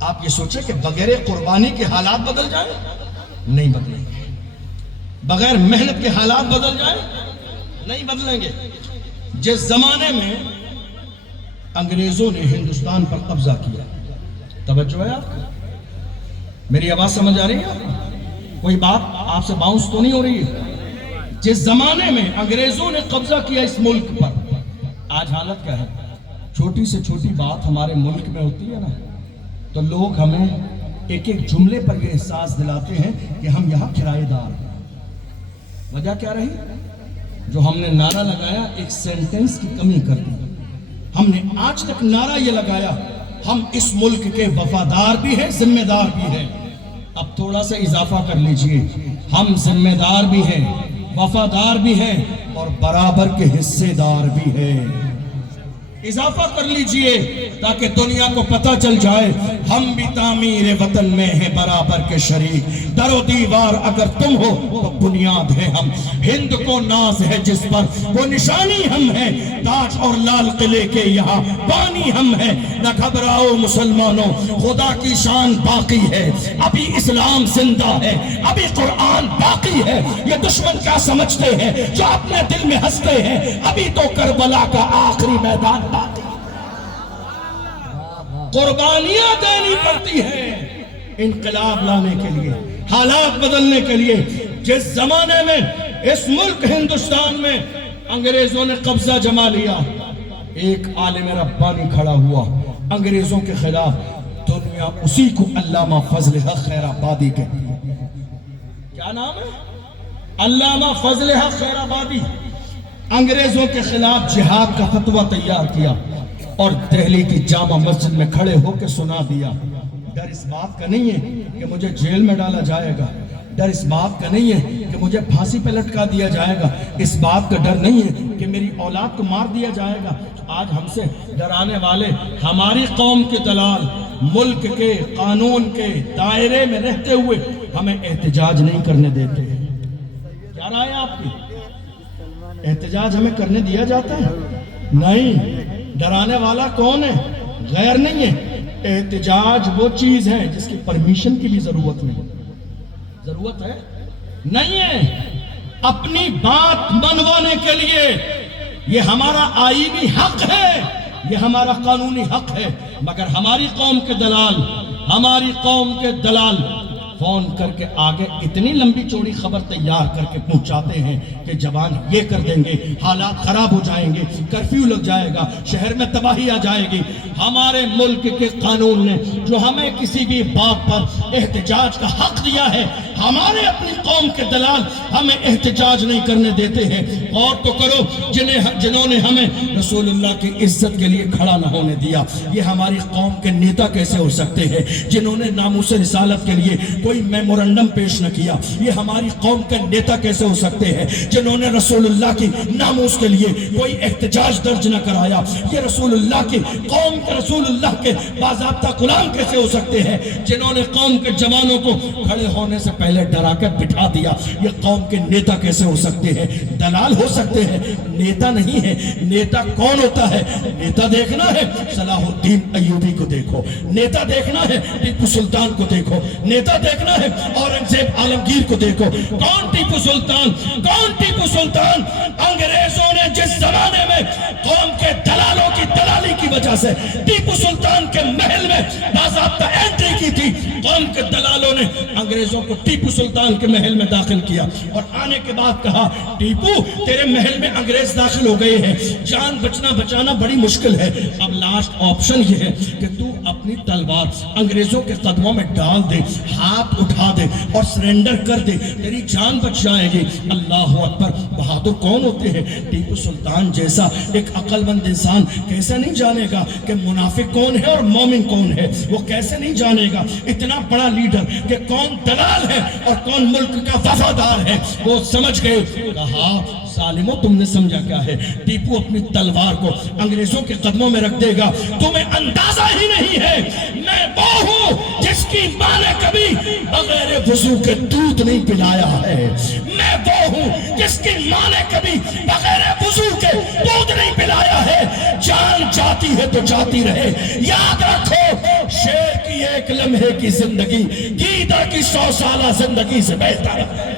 آپ یہ سوچیں کہ بغیر قربانی کے حالات بدل جائیں؟ نہیں بدلیں گے. بغیر محنت کے حالات بدل جائیں؟ نہیں بدلیں گے. جس زمانے میں انگریزوں نے ہندوستان پر قبضہ کیا، توجہ ہے آپ کو؟ میری آواز سمجھ آ رہی ہے؟ کوئی بات آپ سے باؤنس تو نہیں ہو رہی ہے؟ جس زمانے میں انگریزوں نے قبضہ کیا اس ملک پر، آج حالت کیا ہے؟ چھوٹی سے چھوٹی بات ہمارے ملک میں ہوتی ہے نا تو لوگ ہمیں ایک ایک جملے پر یہ احساس دلاتے ہیں کہ ہم یہاں کرایہ دار ہیں. وجہ کیا رہی؟ جو ہم نے نعرہ لگایا ایک سینٹنس کی کمی کر دی. ہم نے آج تک نعرہ یہ لگایا ہم اس ملک کے وفادار بھی ہیں، ذمہ دار بھی ہیں. اب تھوڑا سا اضافہ کر لیجئے، ہم ذمہ دار بھی ہیں، وفادار بھی ہیں اور برابر کے حصے دار بھی ہیں۔ اضافہ کر لیجئے تاکہ دنیا کو پتہ چل جائے ہم بھی تعمیر وطن میں ہیں برابر کے شریک۔ در و دیوار اگر تم ہو تو بنیاد ہے ہم، ہند کو ناز ہے جس پر وہ نشانی ہم ہیں، تاج اور لال قلعے کے یہاں بانی ہم ہیں۔ نہ گھبراؤ مسلمانوں، خدا کی شان باقی ہے، ابھی اسلام زندہ ہے، ابھی قرآن باقی ہے۔ یہ دشمن کیا سمجھتے ہیں جو اپنے دل میں ہنستے ہیں، ابھی تو کربلا کا آخری میدان باقی۔ قربانیاں دینی پڑتی ہیں انقلاب لانے کے لیے، حالات بدلنے کے لیے۔ جس زمانے میں اس ملک ہندوستان میں انگریزوں نے قبضہ جما لیا، ایک عالم ربانی کھڑا ہوا انگریزوں کے خلاف، دنیا اسی کو علامہ فضل حق خیر آبادی کہتی ہے۔ کیا نام ہے؟ علامہ فضل حق خیر آبادی۔ انگریزوں کے خلاف جہاد کا فتویٰ تیار کیا اور دہلی کی جامع مسجد میں کھڑے ہو کے سنا دیا۔ ڈر اس بات کا نہیں ہے کہ مجھے جیل میں ڈالا جائے گا، ڈر اس بات کا نہیں ہے کہ مجھے پھانسی پہ لٹکا دیا جائے گا، اس بات کا ڈر نہیں ہے کہ میری اولاد کو مار دیا جائے گا۔ آج ہم سے ڈرانے والے ہماری قوم کے دلال ملک کے قانون کے دائرے میں رہتے ہوئے ہمیں احتجاج نہیں کرنے دیتے۔ کیا رائے آپ کی؟ احتجاج ہمیں کرنے دیا جاتا ہے؟ نہیں۔ ڈرانے والا کون ہے؟ غیر نہیں ہے۔ احتجاج وہ چیز ہے جس کی پرمیشن کی بھی ضرورت نہیں۔ ضرورت ہے؟ نہیں ہے۔ اپنی بات منوانے کے لیے یہ ہمارا آئینی حق ہے، یہ ہمارا قانونی حق ہے، مگر ہماری قوم کے دلال فون کر کے آگے اتنی لمبی چوڑی خبر تیار کر کے پہنچاتے ہیں کہ جوان یہ کر دیں گے، حالات خراب ہو جائیں گے، کرفیو لگ جائے گا، شہر میں تباہی آ جائے گی۔ ہمارے ملک کے قانون نے جو ہمیں کسی بھی بات پر احتجاج کا حق دیا ہے، ہمارے اپنی قوم کے دلال ہمیں احتجاج نہیں کرنے دیتے ہیں۔ اور تو کرو جنہوں نے ہمیں رسول اللہ کی عزت کے لیے کھڑا نہ ہونے دیا، یہ ہماری قوم کے نیتا کیسے ہو سکتے ہیں؟ جنہوں نے ناموس رسالت کے لیے کوئی میمورنڈم پیش نہ کیا، یہ ہماری قوم کے نیتا کیسے ہو سکتے ہیں؟ جنہوں نے رسول اللہ کی ناموس کے لیے کوئی احتجاج درج نہ کرایا، یہ رسول اللہ کی قوم کے رسول اللہ کے باضابطہ غلام کیسے ہو سکتے ہیں؟ جنہوں نے قوم کے جوانوں کو کھڑے ہونے سے پہلے ڈرا کر بٹھا دیا، یہ قوم کے نیتا کیسے ہو سکتے ہیں؟ دلال ہو سکتے ہیں، نیتا نہیں ہے۔ نیتا کون ہوتا ہے؟ نیتا دیکھنا ہے صلاح الدین ایوبی کو دیکھو، نیتا دیکھنا ہے ٹیپو سلطان کو دیکھو، نیتا دیکھنا ہے اورنگزیب عالمگیر کو دیکھو۔ کون ٹیپو سلطان؟ کون ٹیپو سلطان؟ انگریزوں نے جس زمانے میں قوم کے دلالوں کی دلالی کی وجہ سے ٹیپو سلطان کے محل میں باضابطہ انٹری کی تھی، قوم کے دلالوں نے انگریزوں کو ٹیپو سلطان کے محل میں داخل کیا اور آنے کے بعد کہا ٹیپو تیرے محل میں انگریز داخل ہو گئے ہیں، جان بچانا بڑی مشکل ہے، اب لاسٹ آپشن یہ ہے کہ تو اپنی تلوار انگریزوں کے قدموں میں ڈال دے، ہاتھ اٹھا دے اور سرنڈر کر دے، تیری جان بچ جائے گی۔ اللہ اکبر! بہادر کون ہوتے ہیں؟ ٹیپو سلطان جیسا ایک عقل مند انسان کیسے نہیں جانے گا کہ منافق کون ہے اور مومن کون ہے؟ وہ کیسے نہیں جانے گا اتنا بڑا لیڈر کہ کون دلال ہے اور کون ملک کا وفادار ہے؟ وہ سمجھ گئے۔ کہا ظالمو تم نے سمجھا کیا ہے؟ ٹیپو اپنی تلوار کو انگریزوں کے قدموں میں رکھ دے گا، تمہیں اندازہ ہی نہیں ہے میں وہ ہوں جس کی ماں نے کبھی بغیر وضو کے دودھ نہیں پلایا ہے، میں وہ ہوں جس کی ماں نے کبھی بغیر وضو کے دودھ نہیں پلایا ہے۔ جان جاتی ہے تو جاتی رہے، یاد رکھو شیر کی ایک لمحے کی زندگی گیدڑ کی 100 سالہ زندگی سے بہتر ہے۔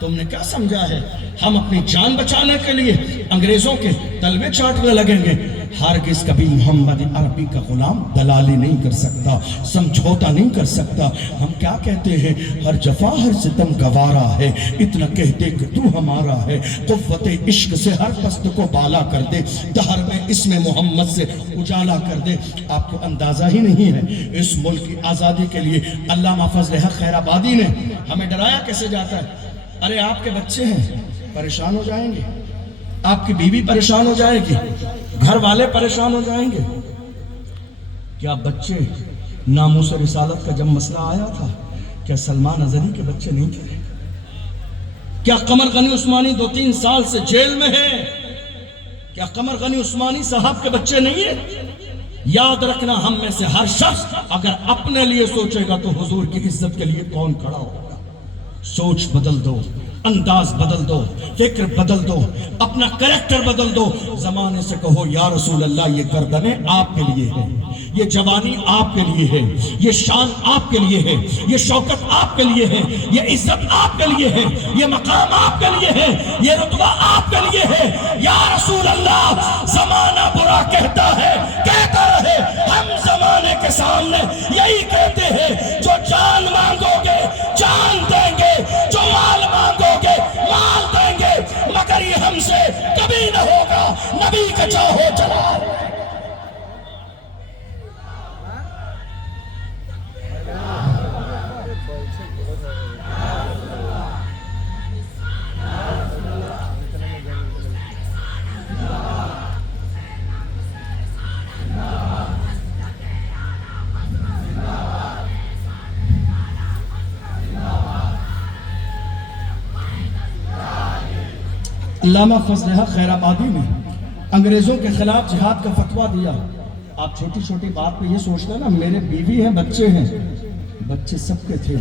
تم نے کیا سمجھا ہے ہم اپنی جان بچانے کے لیے انگریزوں کے تلوے چاٹنے لگیں گے؟ ہرگز کبھی محمد عربی کا غلام دلالی نہیں کر سکتا، سمجھوتا نہیں کر سکتا۔ ہم کیا کہتے ہیں؟ ہر جفا ہر ستم گوارا ہے، اتنا کہہ دے کہ تو ہمارا ہے، قوت عشق سے ہر پست کو بالا کر دے، دہر میں اسم محمد سے اجالا کر دے۔ آپ کو اندازہ ہی نہیں ہے اس ملک کی آزادی کے لیے علامہ فضل حق خیر آبادی نے ہمیں ڈرایا کیسے جاتا ہے۔ ارے آپ کے بچے ہیں پریشان ہو جائیں گے، آپ کی بیوی پریشان ہو جائے گی، گھر والے پریشان ہو جائیں گے۔ کیا بچے ناموس رسالت کا جب مسئلہ آیا تھا، کیا سلمان ازری کے بچے نہیں تھے؟ کیا قمر غنی عثمانی 2-3 سال سے جیل میں ہے؟ کیا قمر غنی عثمانی صاحب کے بچے نہیں ہیں؟ یاد رکھنا، ہم میں سے ہر شخص اگر اپنے لیے سوچے گا تو حضور کی عزت کے لیے کون کھڑا ہوگا؟ سوچ بدل دو، انداز بدل دو، فکر بدل دو، اپنا کریکٹر بدل دو۔ زمانے سے کہو یا رسول اللہ، یہ گردنیں آپ کے لیے ہے، یہ جوانی آپ کے لیے ہے، یہ شان آپ کے لیے ہے، یہ شوکت آپ کے لیے ہے، یہ عزت آپ کے لیے ہے، یہ مقام آپ کے لیے ہے، یہ رتبہ آپ کے لیے ہے۔ یا رسول اللہ، زمانہ برا کہتا ہے، کہتا رہے، ہم زمانے کے سامنے یہی کہتے ہیں، جو جان مانگو گے جان دیں گے، جو مال مانگو گے مال دیں گے، مگر یہ ہم سے کبھی نہ ہوگا۔ نبی کا چاہو چلا۔ علامہ فضل حق خیر آبادی نے انگریزوں کے خلاف جہاد کا فتویٰ دیا۔ آپ چھوٹی چھوٹی بات پہ یہ سوچنا نا، میرے بیوی ہیں، بچے ہیں، بچے سب کے تھے۔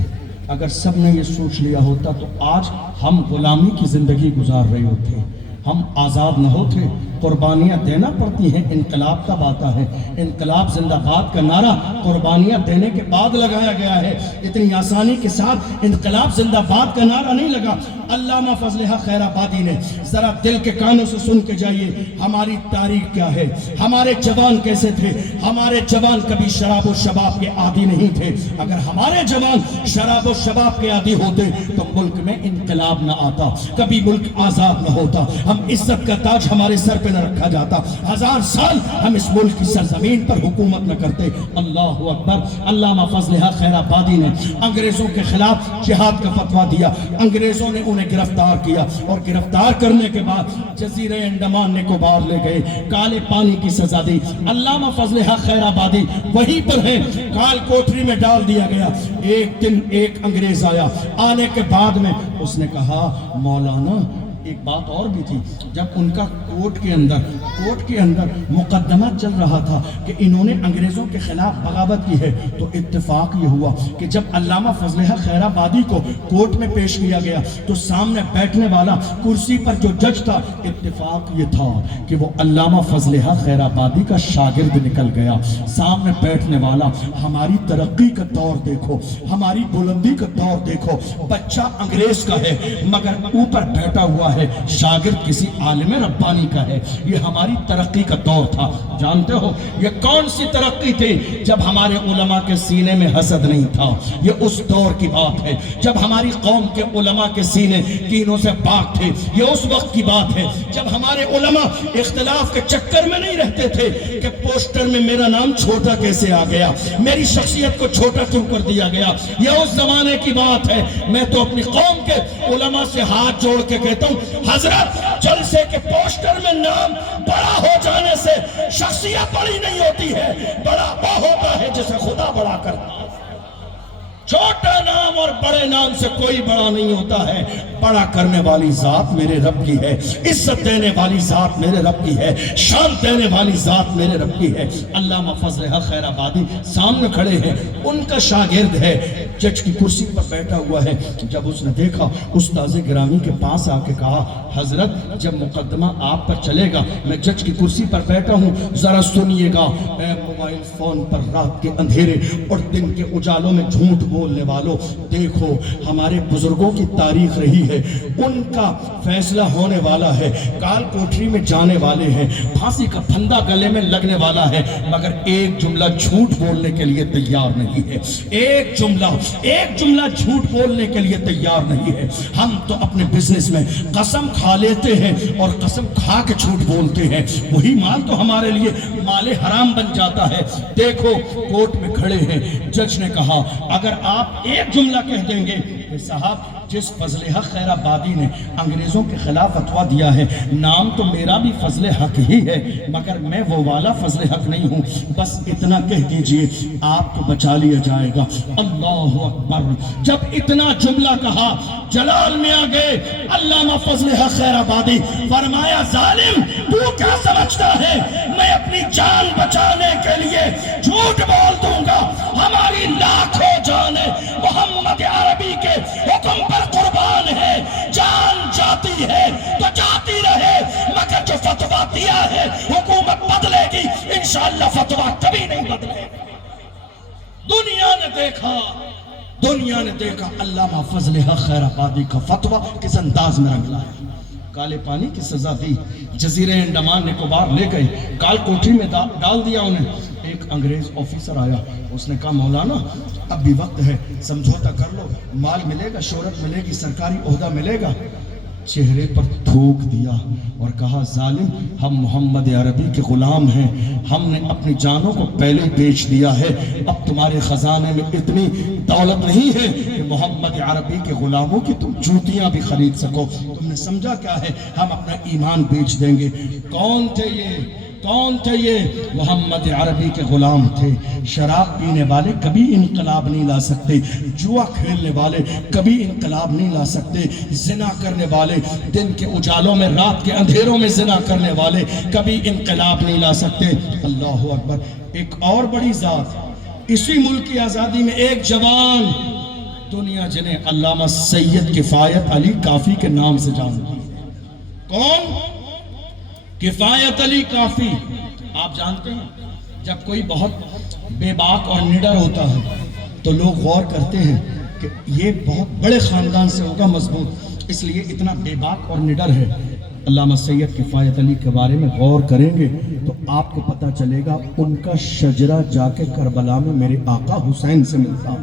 اگر سب نے یہ سوچ لیا ہوتا تو آج ہم غلامی کی زندگی گزار رہے ہوتے، ہم آزاد نہ ہوتے۔ قربانیاں دینا پڑتی ہیں، انقلاب کب آتا ہے؟ انقلاب زندہ باد کا نعرہ قربانیاں دینے کے بعد لگایا گیا ہے، اتنی آسانی کے ساتھ انقلاب زندہ باد کا نعرہ نہیں لگا۔ علامہ فضل حق خیر آبادی نے، ذرا دل کے کانوں سے سن کے جائیے، ہماری تاریخ کیا ہے، ہمارے جوان کیسے تھے۔ ہمارے جوان کبھی شراب و شباب کے عادی نہیں تھے۔ اگر ہمارے جوان شراب و شباب کے عادی ہوتے تو ملک میں انقلاب نہ آتا، کبھی ملک آزاد نہ ہوتا، ہم عزت کا تاج ہمارے سر پہ نہ رکھا جاتا، 1000 سال ہم اس ملک کی سرزمین پر حکومت نہ کرتے۔ اللہ اکبر۔ علامہ فضل حق خیر آبادی نے انگریزوں کے خلاف جہاد کا فتویٰ دیا۔ انگریزوں نے انہیں گرفتار کیا اور گرفتار کرنے کے بعد جزیرہ انڈمان نکوبار لے گئے، کالے پانی کی سزا دی۔ علامہ فضل حق خیر آبادی وہیں پر ہے، کال کوٹری میں ڈال دیا گیا۔ ایک دن ایک انگریز آیا، آنے کے بعد میں اس نے کہا، مولانا ایک بات اور بھی تھی، جب ان کا کوٹ کے اندر مقدمہ چل رہا تھا کہ انہوں نے انگریزوں کے خلاف بغاوت کی ہے، تو اتفاق یہ ہوا کہ جب علامہ فضل حق خیر آبادی کو کوٹ میں پیش کیا گیا تو سامنے بیٹھنے والا کرسی پر جو جج تھا، اتفاق یہ تھا کہ وہ علامہ فضل حق خیر آبادی کا شاگرد نکل گیا۔ سامنے بیٹھنے والا، ہماری ترقی کا دور دیکھو، ہماری بلندی کا دور دیکھو، بچہ انگریز کا ہے مگر اوپر بیٹھا ہوا ہے، شاگرد کسی عالم ربانی کا ہے۔ یہ ہماری ترقی کا دور تھا۔ جانتے ہو یہ کون سی ترقی تھی؟ جب ہمارے علماء کے سینے میں حسد نہیں تھا۔ یہ اس دور کی بات ہے جب ہماری قوم کے علماء کے سینے کینوں سے پاک تھے۔ یہ اس وقت کی بات ہے جب ہمارے علماء اختلاف کے چکر میں نہیں رہتے تھے کہ پوسٹر میں میرا نام چھوٹا کیسے آ گیا، میری شخصیت کو چھوٹا کیوں کر دیا گیا۔ یہ اس زمانے کی بات ہے۔ میں تو اپنی قوم کے علماء سے ہاتھ جوڑ کے کہتا ہوں، حضرت جلسے کے پوسٹر میں نام بڑا ہو جانے سے شخصیت بڑی نہیں ہوتی ہے، بڑا وہ ہوتا ہے جسے خدا بڑا کرتا ہے۔ چھوٹا نام اور بڑے نام سے کوئی بڑا نہیں ہوتا ہے، بڑا کرنے والی ذات میرے رب کی ہے، عزت دینے والی ذات میرے رب کی ہے، شان دینے والی ذات میرے رب کی ہے۔ علامہ فضل حق خیر آبادی سامنے کھڑے ہیں، ان کا شاگرد ہے، جج کی کرسی پر بیٹھا ہوا ہے۔ جب اس نے دیکھا، استاذ گرامی کے پاس آ کے کہا، حضرت جب مقدمہ آپ پر چلے گا، میں جج کی کرسی پر بیٹھا ہوں، ذرا سنیے گا۔ اے موبائل فون پر رات کے اندھیرے اور دن کے اجالوں میں جھوٹ بولنے والوں، دیکھو ہمارے بزرگوں کی تاریخ رہی ہے، ان کا فیصلہ ہونے والا ہے، کال کوٹری میں جانے والے ہیں، پھانسی کا پھندا گلے میں لگنے والا ہے، مگر ایک جملہ جھوٹ بولنے کے لیے تیار نہیں ہے، ایک جملہ جھوٹ بولنے کے لیے تیار نہیں ہے۔ ہم تو اپنے بزنس میں قسم کھا لیتے ہیں اور قسم کھا کے جھوٹ بولتے ہیں، وہی مال تو ہمارے لیے مال حرام بن جاتا ہے۔ دیکھو کورٹ میں کھڑے ہیں، جج نے کہا اگر آپ ایک جملہ کہہ دیں گے کہ صاحب جس فضل حق خیر آبادی نے انگریزوں کے خلاف فتویٰ دیا ہے، نام تو میرا بھی فضل حق ہی ہے مگر میں وہ والا فضل حق نہیں ہوں، بس اتنا کہہ دیجئے آپ کو بچا لیا جائے گا۔ اللہ اکبر۔ جب اتنا جملہ کہا جلال میں آگئے علامہ فضل حق خیر آبادی، فرمایا ظالم تو کیا سمجھتا ہے میں اپنی جان بچانے کے لیے جھوٹ بول دوں گا؟ ہماری لاکھوں جانیں محمد عربی کے حکم پر قربان ہے، جان جاتی ہے تو جاتی رہے مگر جو فتویٰ دیا ہے حکومت بدلے گی، انشاءاللہ فتویٰ کبھی نہیں بدلے گا۔ دنیا نے دیکھا علامہ فضل حق خیر آبادی کا فتویٰ کس انداز میں رنگ لایا، کالے پانی کی سزا دی، جزیرہ انڈمان نکوبار لے گئے، کال کوٹری میں ڈال دیا انہیں۔ ایک انگریز آفیسر آیا، اس نے کہا مولانا اب بھی وقت ہے، سمجھوتا کر لو، مال ملے گا، شہرت ملے گی، سرکاری عہدہ ملے گا۔ چہرے پر تھوک دیا اور کہا ظالم ہم محمد عربی کے غلام ہیں، ہم نے اپنی جانوں کو پہلے ہی بیچ دیا ہے، اب تمہارے خزانے میں اتنی دولت نہیں ہے کہ محمد عربی کے غلاموں کی تم جوتیاں بھی خرید سکو، تم نے سمجھا کیا ہے ہم اپنا ایمان بیچ دیں گے۔ کون تھے یہ؟ محمد عربی کے غلام تھے۔ شراب پینے والے کبھی انقلاب نہیں لا سکتے، جوا کھیلنے والے کبھی انقلاب نہیں لا سکتے، زنا کرنے والے دن کے اجالوں میں رات کے اندھیروں میں زنا کرنے والے کبھی انقلاب نہیں لا سکتے۔ اللہ اکبر۔ ایک اور بڑی ذات اسی ملک کی آزادی میں، ایک جوان دنیا جنہیں علامہ سید کفایت علی کافی کے نام سے جانتی ہے۔ کون؟ کفایت علی کافی۔ آپ جانتے ہیں جب کوئی بہت بے باک اور نڈر ہوتا ہے تو لوگ غور کرتے ہیں کہ یہ بہت بڑے خاندان سے ہوگا، مضبوط، اس لیے اتنا بے باک اور نڈر ہے۔ علامہ سید کفایت علی کے بارے میں غور کریں گے تو آپ کو پتہ چلے گا ان کا شجرہ جا کے کربلا میں میرے آقا حسین سے ملتا۔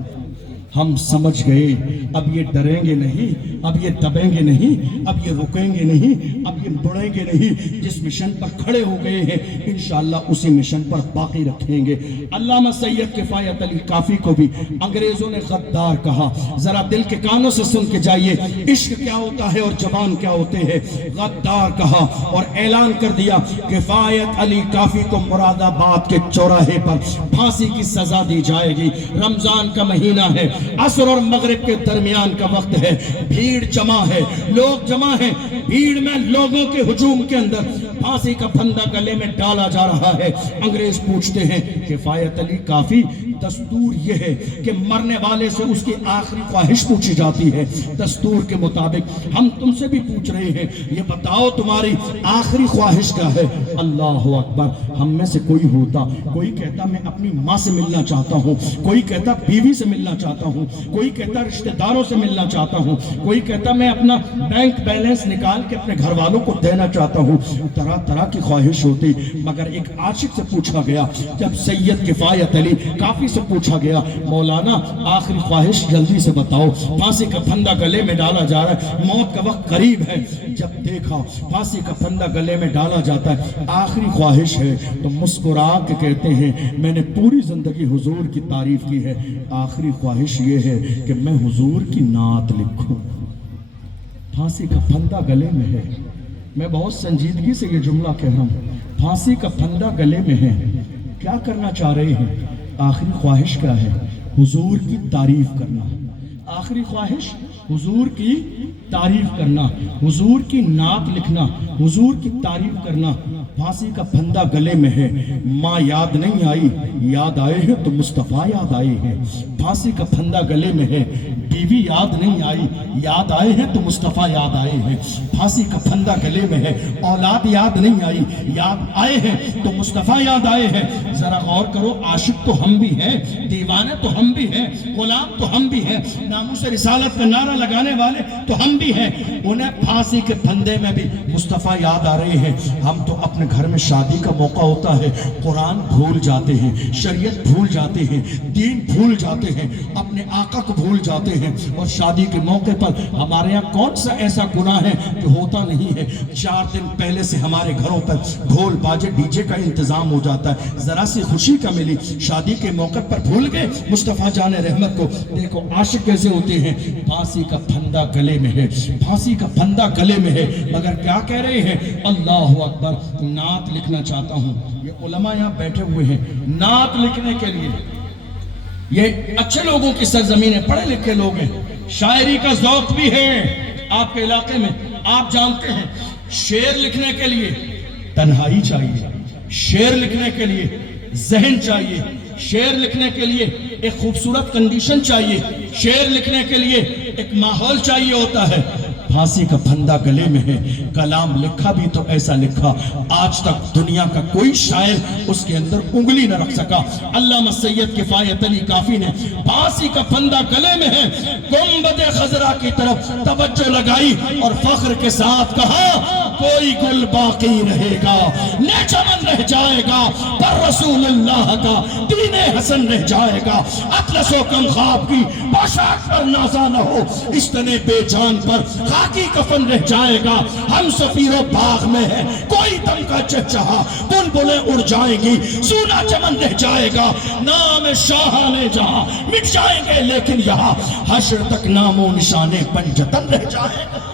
ہم سمجھ گئے اب یہ ڈریں گے نہیں، اب یہ دبیں گے نہیں، اب یہ رکیں گے نہیں، اب یہ مڑیں گے نہیں، جس مشن پر کھڑے ہو گئے ہیں انشاءاللہ اسی مشن پر باقی رکھیں گے۔ علامہ سید کفایت علی کافی کو بھی انگریزوں نے غدار کہا۔ ذرا دل کے کانوں سے سن کے جائیے عشق کیا ہوتا ہے اور جوان کیا ہوتے ہیں۔ غدار کہا اور اعلان کر دیا کفایت علی کافی کو مراد آباد کے چوراہے پر پھانسی کی سزا دی جائے گی۔ رمضان کا مہینہ ہے، عصر اور مغرب کے درمیان کا وقت ہے، بھیڑ جمع ہے، لوگ جمع ہیں، بھیڑ میں لوگوں کے ہجوم کے اندر پھانسی کا پھندا گلے میں ڈالا جا رہا ہے۔ انگریز پوچھتے ہیں کفایت علی کافی دستور یہ ہے کہ مرنے والے سے اس کی آخری خواہش پوچھی جاتی ہے، دستور کے مطابق ہم تم سے بھی پوچھ رہے ہیں یہ بتاؤ تمہاری آخری خواہش کیا ہے؟ اللہ اکبر۔ ہم میں سے کوئی ہوتا، کوئی کہتا میں اپنی ماں سے ملنا چاہتا ہوں، کوئی کہتا بیوی سے ملنا چاہتا ہوں، کوئی کہتا رشتہ داروں سے ملنا چاہتا ہوں، کوئی کہتا میں اپنا بینک بیلنس نکال کے اپنے گھر والوں کو دینا چاہتا ہوں۔ طرح طرح کی خواہش ہوتی، مگر ایک عاشق سے پوچھا گیا، جب سید کفایت علی کافی سے پوچھا گیا مولانا آخری خواہش جلدی سے بتاؤ، پھانسی کا پھندا گلے میں ڈالا جا رہا ہے، موت کا وقت قریب ہے۔ جب دیکھا پھانسی کا پھندا گلے میں ڈالا جاتا ہے، آخری خواہش ہے تو مسکرا کے کہتے ہیں میں نے پوری زندگی حضور کی تعریف کی ہے، آخری خواہش یہ ہے کہ میں حضور کی نعت لکھوں۔ پھانسی کا پھندا گلے میں ہے، میں بہت سنجیدگی سے یہ جملہ کہہ رہا ہوں، پھانسی کا پھندا گلے میں ہے، کیا کرنا چاہ رہے ہیں؟ آخری خواہش کیا ہے؟ حضور کی تعریف کرنا۔ آخری خواہش حضور کی تعریف کرنا، حضور کی نعت لکھنا، حضور کی تعریف کرنا۔ پھانسی کا پھندا گلے میں ہے، ماں یاد نہیں آئی، یاد آئے ہیں تو مصطفیٰ یاد آئے ہیں۔ پھانسی کا پھندا گلے میں ہے، بیوی یاد نہیں آئی، یاد آئے ہیں تو مصطفیٰ یاد آئے ہیں۔ پھانسی کا پھندا گلے میں ہے، اولاد یاد نہیں آئی، یاد آئے ہیں تو مصطفیٰ یاد آئے ہیں۔ ذرا غور کرو، عاشق تو ہم بھی ہیں، دیوانے تو ہم بھی ہیں، غلام تو ہم بھی ہیں، ناموس رسالت کا نعرہ لگانے والے تو ہم بھی ہیں۔ انہیں پھانسی کے پھندے میں بھی مصطفیٰ یاد آ رہے ہیں۔ ہم تو اپنے گھر میں شادی کا موقع ہوتا ہے، قرآن بھول جاتے ہیں، شریعت بھول جاتے ہیں، دین بھول جاتے ہیں, اپنے آقا کو بھول جاتے ہیں. اور شادی کے موقع پر ہمارے یہاں کون سا ایسا گناہ ہے جو ہوتا نہیں ہے. 4 دن پہلے سے ہمارے گھروں پر ڈھول باجے ڈی جے کا انتظام ہو جاتا ہے. ذرا سی خوشی کا ملی, شادی کے موقع پر بھول گئے مصطفیٰ جان رحمت کو. دیکھو عاشق کیسے ہوتے ہیں, پھانسی کا پھندا گلے میں ہے, پھانسی کا پھندا گلے میں ہے, مگر کیا کہہ رہے ہیں, اللہ اکبر. نعت لکھنا چاہتا ہوں, یہ علماء یہاں بیٹھے ہوئے ہیں نعت لکھنے کے لیے. یہ اچھے لوگوں کی سرزمین ہے, پڑھے لکھے لوگ ہیں, شاعری کا ذوق بھی ہے آپ کے علاقے میں. آپ جانتے ہیں شعر لکھنے کے لیے تنہائی چاہیے, شعر لکھنے کے لیے ذہن چاہیے, شعر لکھنے کے لیے ایک خوبصورت کنڈیشن چاہیے, شعر لکھنے کے لیے ایک ماحول چاہیے ہوتا ہے. پھانسی کا پھندا گلے میں ہے, کلام لکھا بھی تو ایسا لکھا آج تک دنیا کا کوئی شاعر اس کے اندر انگلی نہ رکھ سکا. علامہ سید کفایت علی کافی نے پھانسی کا پھندا گلے میں ہے, گنبد خضرا کی طرف توجہ لگائی اور فخر کے ساتھ کہا, کوئی گل باقی رہے گا نہ چمن رہ جائے گا, پر رسول اللہ کا دین حسن رہ جائے گا. اطلس و کم خواب کی پوشاک پر نازا نہ ہو, اس تنے بے جان پر خاکی کفن رہ جائے گا. ہم سفیر و باغ میں ہے, کوئی دم کا چچہا, بلبلیں اڑ جائیں گی, سونا چمن رہ جائے گا. نام شاہانے جہاں مٹ جائیں گے, لیکن یہاں حشر تک نام و نشانے پنجتن رہ جائے گا.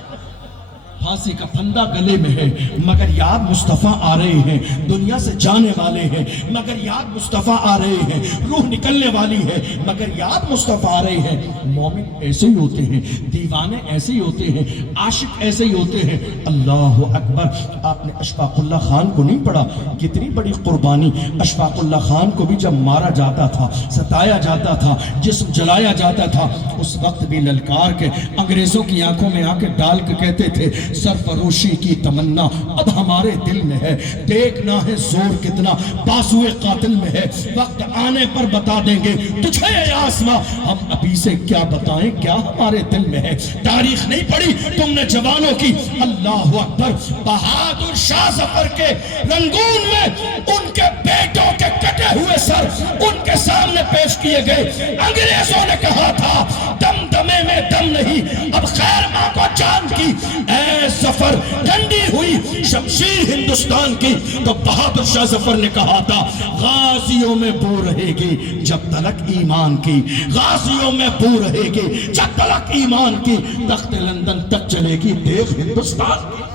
پھانسی کا پھندا گلے میں ہے, مگر یاد مصطفیٰ آ رہے ہیں, دنیا سے جانے والے ہیں مگر یاد مصطفیٰ آ رہے ہیں, روح نکلنے والی ہے مگر یاد مصطفیٰ آ رہے ہیں. مومن ایسے ہی ہوتے ہیں, دیوانے ایسے ہی ہوتے ہیں, عاشق ایسے ہی ہوتے ہیں. اللہ اکبر. آپ نے اشفاق اللہ خان کو نہیں پڑھا, کتنی بڑی قربانی. اشفاق اللہ خان کو بھی جب مارا جاتا تھا, ستایا جاتا تھا, جسم جلایا جاتا تھا, اس وقت بھی للکار کے انگریزوں کی آنکھوں میں آ کے ڈال کے کہتے تھے, سرفروشی کی تمنا اب ہمارے دل میں ہے, دیکھنا ہے زور کتنا بازوئے قاتل میں ہے, وقت آنے پر بتا دیں گے تجھے اے آسماں, ہم ابھی سے کیا بتائیں کیا ہمارے دل میں ہے. تاریخ نہیں پڑھی تم نے جوانوں کی, اللہ اکبر. بہادر شاہ ظفر کے رنگون میں ان کے بیٹوں کے کٹے ہوئے سر ان کے سامنے پیش کیے گئے. انگریزوں نے کہا تھا دم دمے میں دم نہیں, اب خیر ماں کو جان کی, اے ظفر ٹھنڈی ہوئی شمشیر ہندوستان کی. تو بہادر شاہ ظفر نے کہا تھا, غازیوں میں بو رہے گی جب تلک ایمان کی, غازیوں میں بو رہے گی جب تلک ایمان کی, تخت لندن تک چلے گی دیکھ ہندوستان کی.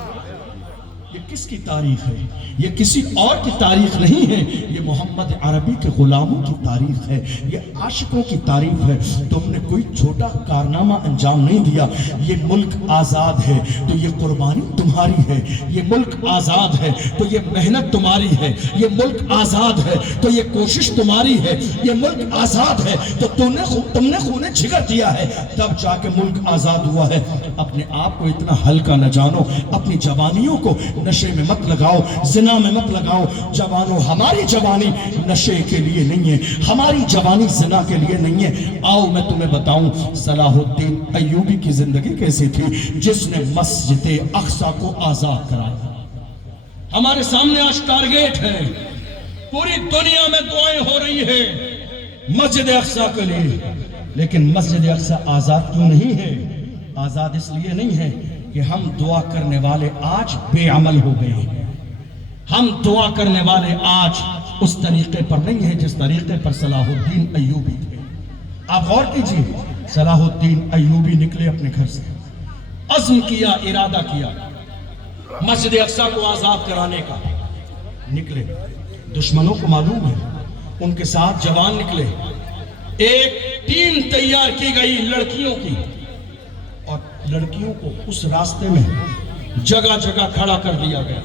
یہ کس کی تاریخ ہے, یہ کسی اور کی تاریخ نہیں ہے, یہ محمد عربی کے غلاموں کی تاریخ ہے, یہ عاشقوں کی تاریخ ہے. تم نے کوئی چھوٹا کارنامہ انجام نہیں دیا. یہ ملک آزاد ہے تو یہ قربانی تمہاری ہے, یہ ملک آزاد ہے تو یہ محنت تمہاری ہے, یہ ملک آزاد ہے تو یہ کوشش تمہاری ہے, یہ ملک آزاد ہے تو تم نے خون جگر دیا ہے, تب جا کے ملک آزاد ہوا ہے. اپنے آپ کو اتنا ہلکا نہ جانو, اپنی جوانیوں کو نشے میں مت لگاؤ, زنا میں مت لگاؤ. جوانوں, ہماری جوانی نشے کے لیے نہیں ہے, ہماری جوانی زنا کے لیے نہیں ہے. آؤ میں تمہیں بتاؤں صلاح الدین ایوبی کی زندگی کیسی تھی, جس نے مسجد اقصی کو آزاد کرایا. ہمارے سامنے آج ٹارگیٹ ہے, پوری دنیا میں دعائیں ہو رہی ہے مسجد اقصی کے لیے, لیکن مسجد اقصی آزاد کیوں نہیں ہے؟ آزاد اس لیے نہیں ہے کہ ہم دعا کرنے والے آج بے عمل ہو گئے ہیں. ہم دعا کرنے والے آج اس طریقے پر نہیں ہیں جس طریقے پر صلاح الدین ایوبی تھے. آپ غور کیجئے, صلاح الدین ایوبی نکلے اپنے گھر سے, عزم کیا, ارادہ کیا مسجد اقصی کو آزاد کرانے کا. نکلے, دشمنوں کو معلوم ہے, ان کے ساتھ جوان نکلے, ایک ٹیم تیار کی گئی لڑکیوں کی, اور لڑکیوں کو اس راستے میں جگہ جگہ کھڑا کر دیا گیا.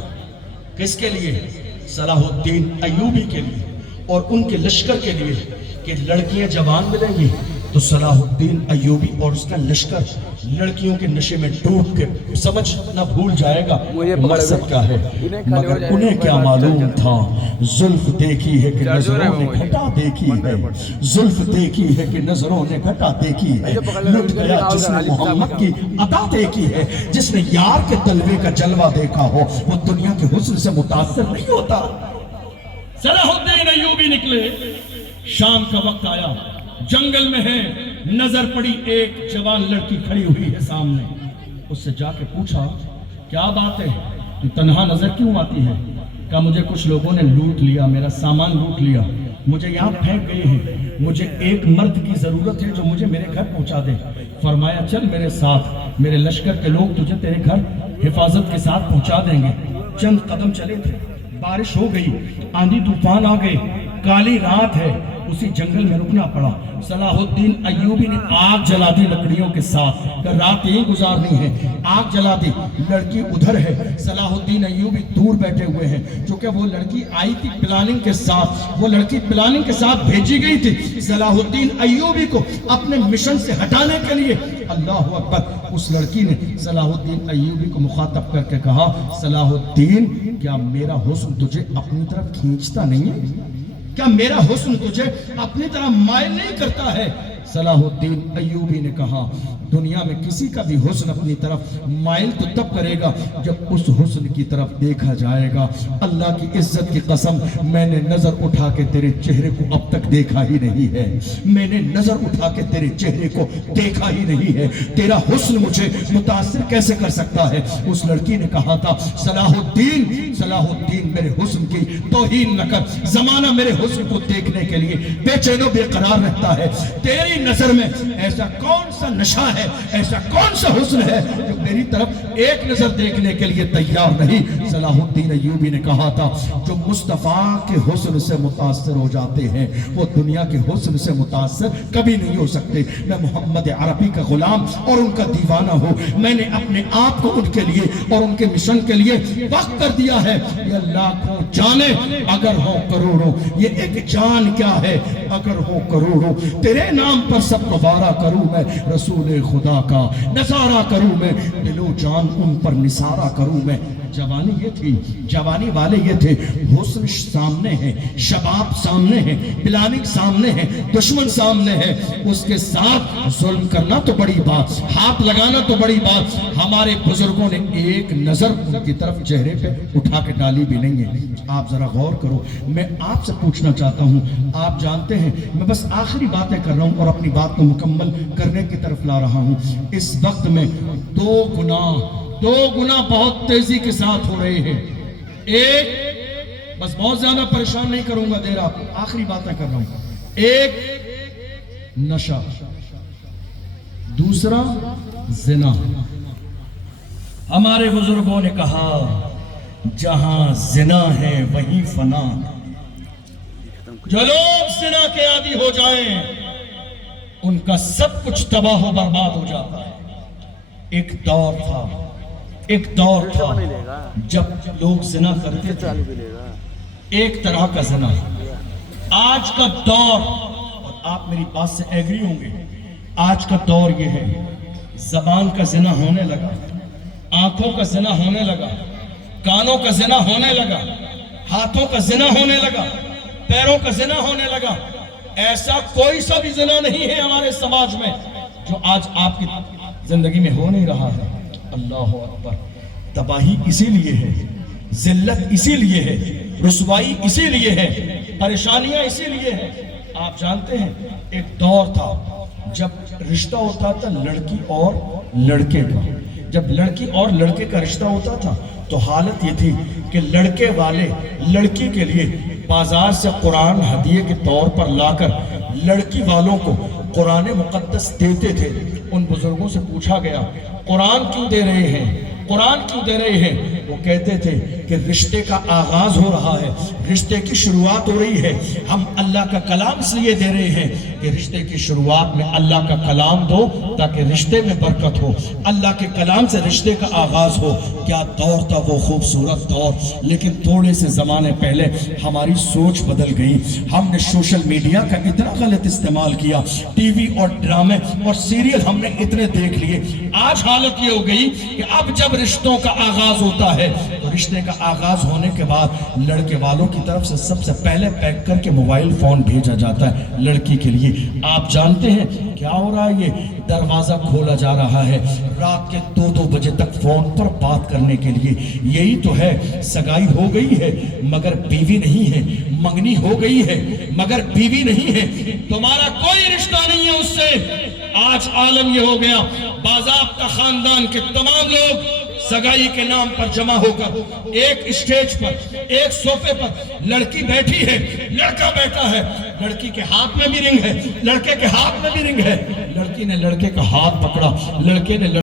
کس کے لیے؟ صلاح الدین ایوبی کے لیے اور ان کے لشکر کے لیے, کہ لڑکیاں جوان ملیں گی تو صلاح الدین ایوبی اور اس کا لشکر لڑکیوں کے نشے میں ڈوب کے سمجھ نہ بھول جائے گا مقصد کیا ہے. مگر انہیں کیا معلوم تھا, زلف دیکھی ہے کہ نظروں نے گھٹا دیکھی ہے, زلف دیکھی ہے کہ نظروں نے گھٹا دیکھی ہے. لٹ گیا جس نے محمد کی عطا دیکھی ہے, جس نے یار کے تلوے کا جلوہ دیکھا ہو وہ دنیا کے حسن سے متاثر نہیں ہوتا. صلاح الدین ایوبی نکلے, شام کا وقت آیا, جنگل میں ہے، نظر پڑی ایک جوان لڑکی کھڑی ہوئی ہے سامنے. اس سے جا کے پوچھا کیا بات ہے، تو تنہا نظر کیوں آتی ہے؟ کہا مجھے کچھ لوگوں نے لوٹ لیا، میرا سامان لوٹ لیا، مجھے یہاں پھینک گئے ہیں، مجھے ایک مرد کی ضرورت ہے جو مجھے میرے گھر پہنچا دے. فرمایا چل میرے ساتھ، میرے لشکر کے لوگ تجھے تیرے گھر حفاظت کے ساتھ پہنچا دیں گے. چند قدم چلے تھے، بارش ہو گئی، آندھی طوفان آ گئے، کالی رات ہے، اسی جنگل میں رکنا پڑا. صلاح الدین ایوبی نے آگ جلا دی لکڑیوں کے ساتھ کہ رات یہی گزارنی ہے. آگ جلا دی، لڑکی ادھر ہے، صلاح الدین ایوبی دور بیٹھے ہوئے ہیں، چونکہ وہ لڑکی آئی تھی پلاننگ کے ساتھ، وہ لڑکی پلاننگ کے ساتھ بھیجی گئی تھی صلاح الدین ایوبی کو اپنے مشن سے ہٹانے کے لیے. اللہ اکبر. اس لڑکی نے صلاح الدین ایوبی کو مخاطب کر کے کہا صلاح الدین کیا میرا حسن تجھے اپنی طرف کھینچتا نہیں ہے؟ کیا میرا حسن تجھے اپنی طرح مائل نہیں کرتا ہے؟ صلاح الدین ایوبی نے کہا دنیا میں کسی کا بھی حسن اپنی طرف مائل تو تب کرے گا جب اس حسن کی طرف دیکھا جائے گا. اللہ کی عزت کی قسم میں نے نظر اٹھا کے تیرے چہرے کو اب تک دیکھا ہی نہیں ہے، میں نے نظر اٹھا کے تیرے چہرے کو دیکھا ہی نہیں ہے، تیرا حسن مجھے متاثر کیسے کر سکتا ہے؟ اس لڑکی نے کہا تھا صلاح الدین میرے حسن کی توہین نہ کر، زمانہ میرے حسن کو دیکھنے کے لیے بے چین و بے قرار رہتا ہے. تیری نظر میں ایسا کون سا نشہ ہے، ایسا کون سا حسن ہے جو میری طرف ایک نظر دیکھنے کے لیے تیار نہیں؟ صلاح الدین ایوبی نے کہا تھا جو مصطفیٰ کے حسن سے متاثر ہو جاتے ہیں وہ دنیا کے حسن سے متاثر کبھی نہیں ہو سکتے. میں محمد عربی کا غلام اور ان کا دیوانہ ہوں، میں نے اپنے آپ کو ان کے لیے اور ان کے مشن کے لیے وقت کر دیا ہے. یہ لاکھوں جانیں اگر ہو کروڑوں، یہ ایک جان کیا ہے اگر ہو کروڑوں. تیرے نام پر سب گوارا کروں میں رسول خدا کا، نظارہ کروں میں دل و جان ان پر نثارہ کروں میں. جوانی یہ تھی، جوانی والے یہ تھے، حسن سامنے ہے، شباب سامنے ہے، پلاننگ سامنے ہے، دشمن سامنے ہے، اس کے ساتھ ظلم کرنا تو بڑی بات، ہاتھ لگانا تو بڑی بات. ہمارے بزرگوں نے ایک نظر ان کی طرف چہرے پہ اٹھا کے ڈالی بھی نہیں ہے. آپ ذرا غور کرو. میں آپ سے پوچھنا چاہتا ہوں، آپ جانتے ہیں میں بس آخری باتیں کر رہا ہوں اور اپنی بات کو مکمل کرنے کی طرف لا رہا ہوں. اس وقت میں دو گناہ بہت تیزی کے ساتھ ہو رہے ہیں. ایک، بس بہت زیادہ پریشان نہیں کروں گا، دیر آپ کو آخری باتیں کر رہا ہوں. ایک نشہ، دوسرا زنا. ہمارے بزرگوں نے کہا جہاں زنا ہے وہیں فنا. جو لوگ زنا کے عادی ہو جائیں ان کا سب کچھ تباہ و برباد ہو جاتا ہے. ایک دور تھا جب لوگ زنا کرتے تھے، ایک طرح کا زنا. آج کا دور، اور آپ میری بات سے ایگری ہوں گے، آج کا دور یہ ہے زبان کا زنا ہونے لگا، آنکھوں کا زنا ہونے لگا، کانوں کا زنا ہونے لگا، ہاتھوں کا زنا ہونے لگا، پیروں کا زنا ہونے لگا. ایسا کوئی سا بھی زنا نہیں ہے ہمارے سماج میں جو آج آپ کی زندگی میں ہو نہیں رہا ہے. اللہ اکبر. تباہی اسی لیے ہے، ذلت اسی لیے ہے، رسوائی اسی لیے ہے، پریشانیاں اسی لیے ہے. آپ جانتے ہیں ایک دور تھا جب رشتہ ہوتا تھا لڑکی اور لڑکے کا. جب لڑکی اور لڑکے کا رشتہ ہوتا تھا تو حالت یہ تھی کہ لڑکے والے لڑکی کے لیے بازار سے قرآن ہدیے کے طور پر لا کر لڑکی والوں کو قرآن مقدس دیتے تھے. ان بزرگوں سے پوچھا گیا قرآن کیوں دے رہے ہیں، قرآن کیوں دے رہے ہیں؟ وہ کہتے تھے کہ رشتے کا آغاز ہو رہا ہے، رشتے کی شروعات ہو رہی ہے، ہم اللہ کا کلام اس لیے دے رہے ہیں کہ رشتے کی شروعات میں اللہ کا کلام دو تاکہ رشتے میں برکت ہو، اللہ کے کلام سے رشتے کا آغاز ہو. کیا دور تھا وہ خوبصورت دور. لیکن تھوڑے سے زمانے پہلے ہماری سوچ بدل گئی. ہم نے سوشل میڈیا کا اتنا غلط استعمال کیا، ٹی وی اور ڈرامے اور سیریل ہم نے اتنے دیکھ لیے. آج حالت یہ ہو گئی کہ اب جب رشتوں کا آغاز ہوتا ہے تو رشتے کا کا آغاز ہونے کے بعد لڑکے والوں کی طرف سے سب سے پہلے پیک کر کے موبائل فون بھیجا جاتا ہے لڑکی کے لیے۔ آپ جانتے ہیں کیا ہو رہا ہے؟ یہ دروازہ کھولا جا رہا ہے رات کے 2 بجے تک فون پر بات کرنے کے لیے۔ یہی تو ہے، سگائی ہو گئی ہے مگر بیوی نہیں ہے، منگنی ہو گئی ہے مگر بیوی نہیں ہے، تمہارا کوئی رشتہ نہیں ہے اس سے۔ آج عالم یہ ہو گیا، باضابطہ خاندان کے تمام لوگ سگائی کے نام پر جمع ہو کر ایک اسٹیج پر، ایک صوفے پر لڑکی بیٹھی ہے، لڑکا بیٹھا ہے، لڑکی کے ہاتھ میں بھی رنگ ہے، لڑکے کے ہاتھ میں بھی رنگ ہے۔ لڑکی نے لڑکے کا ہاتھ پکڑا، لڑکے نے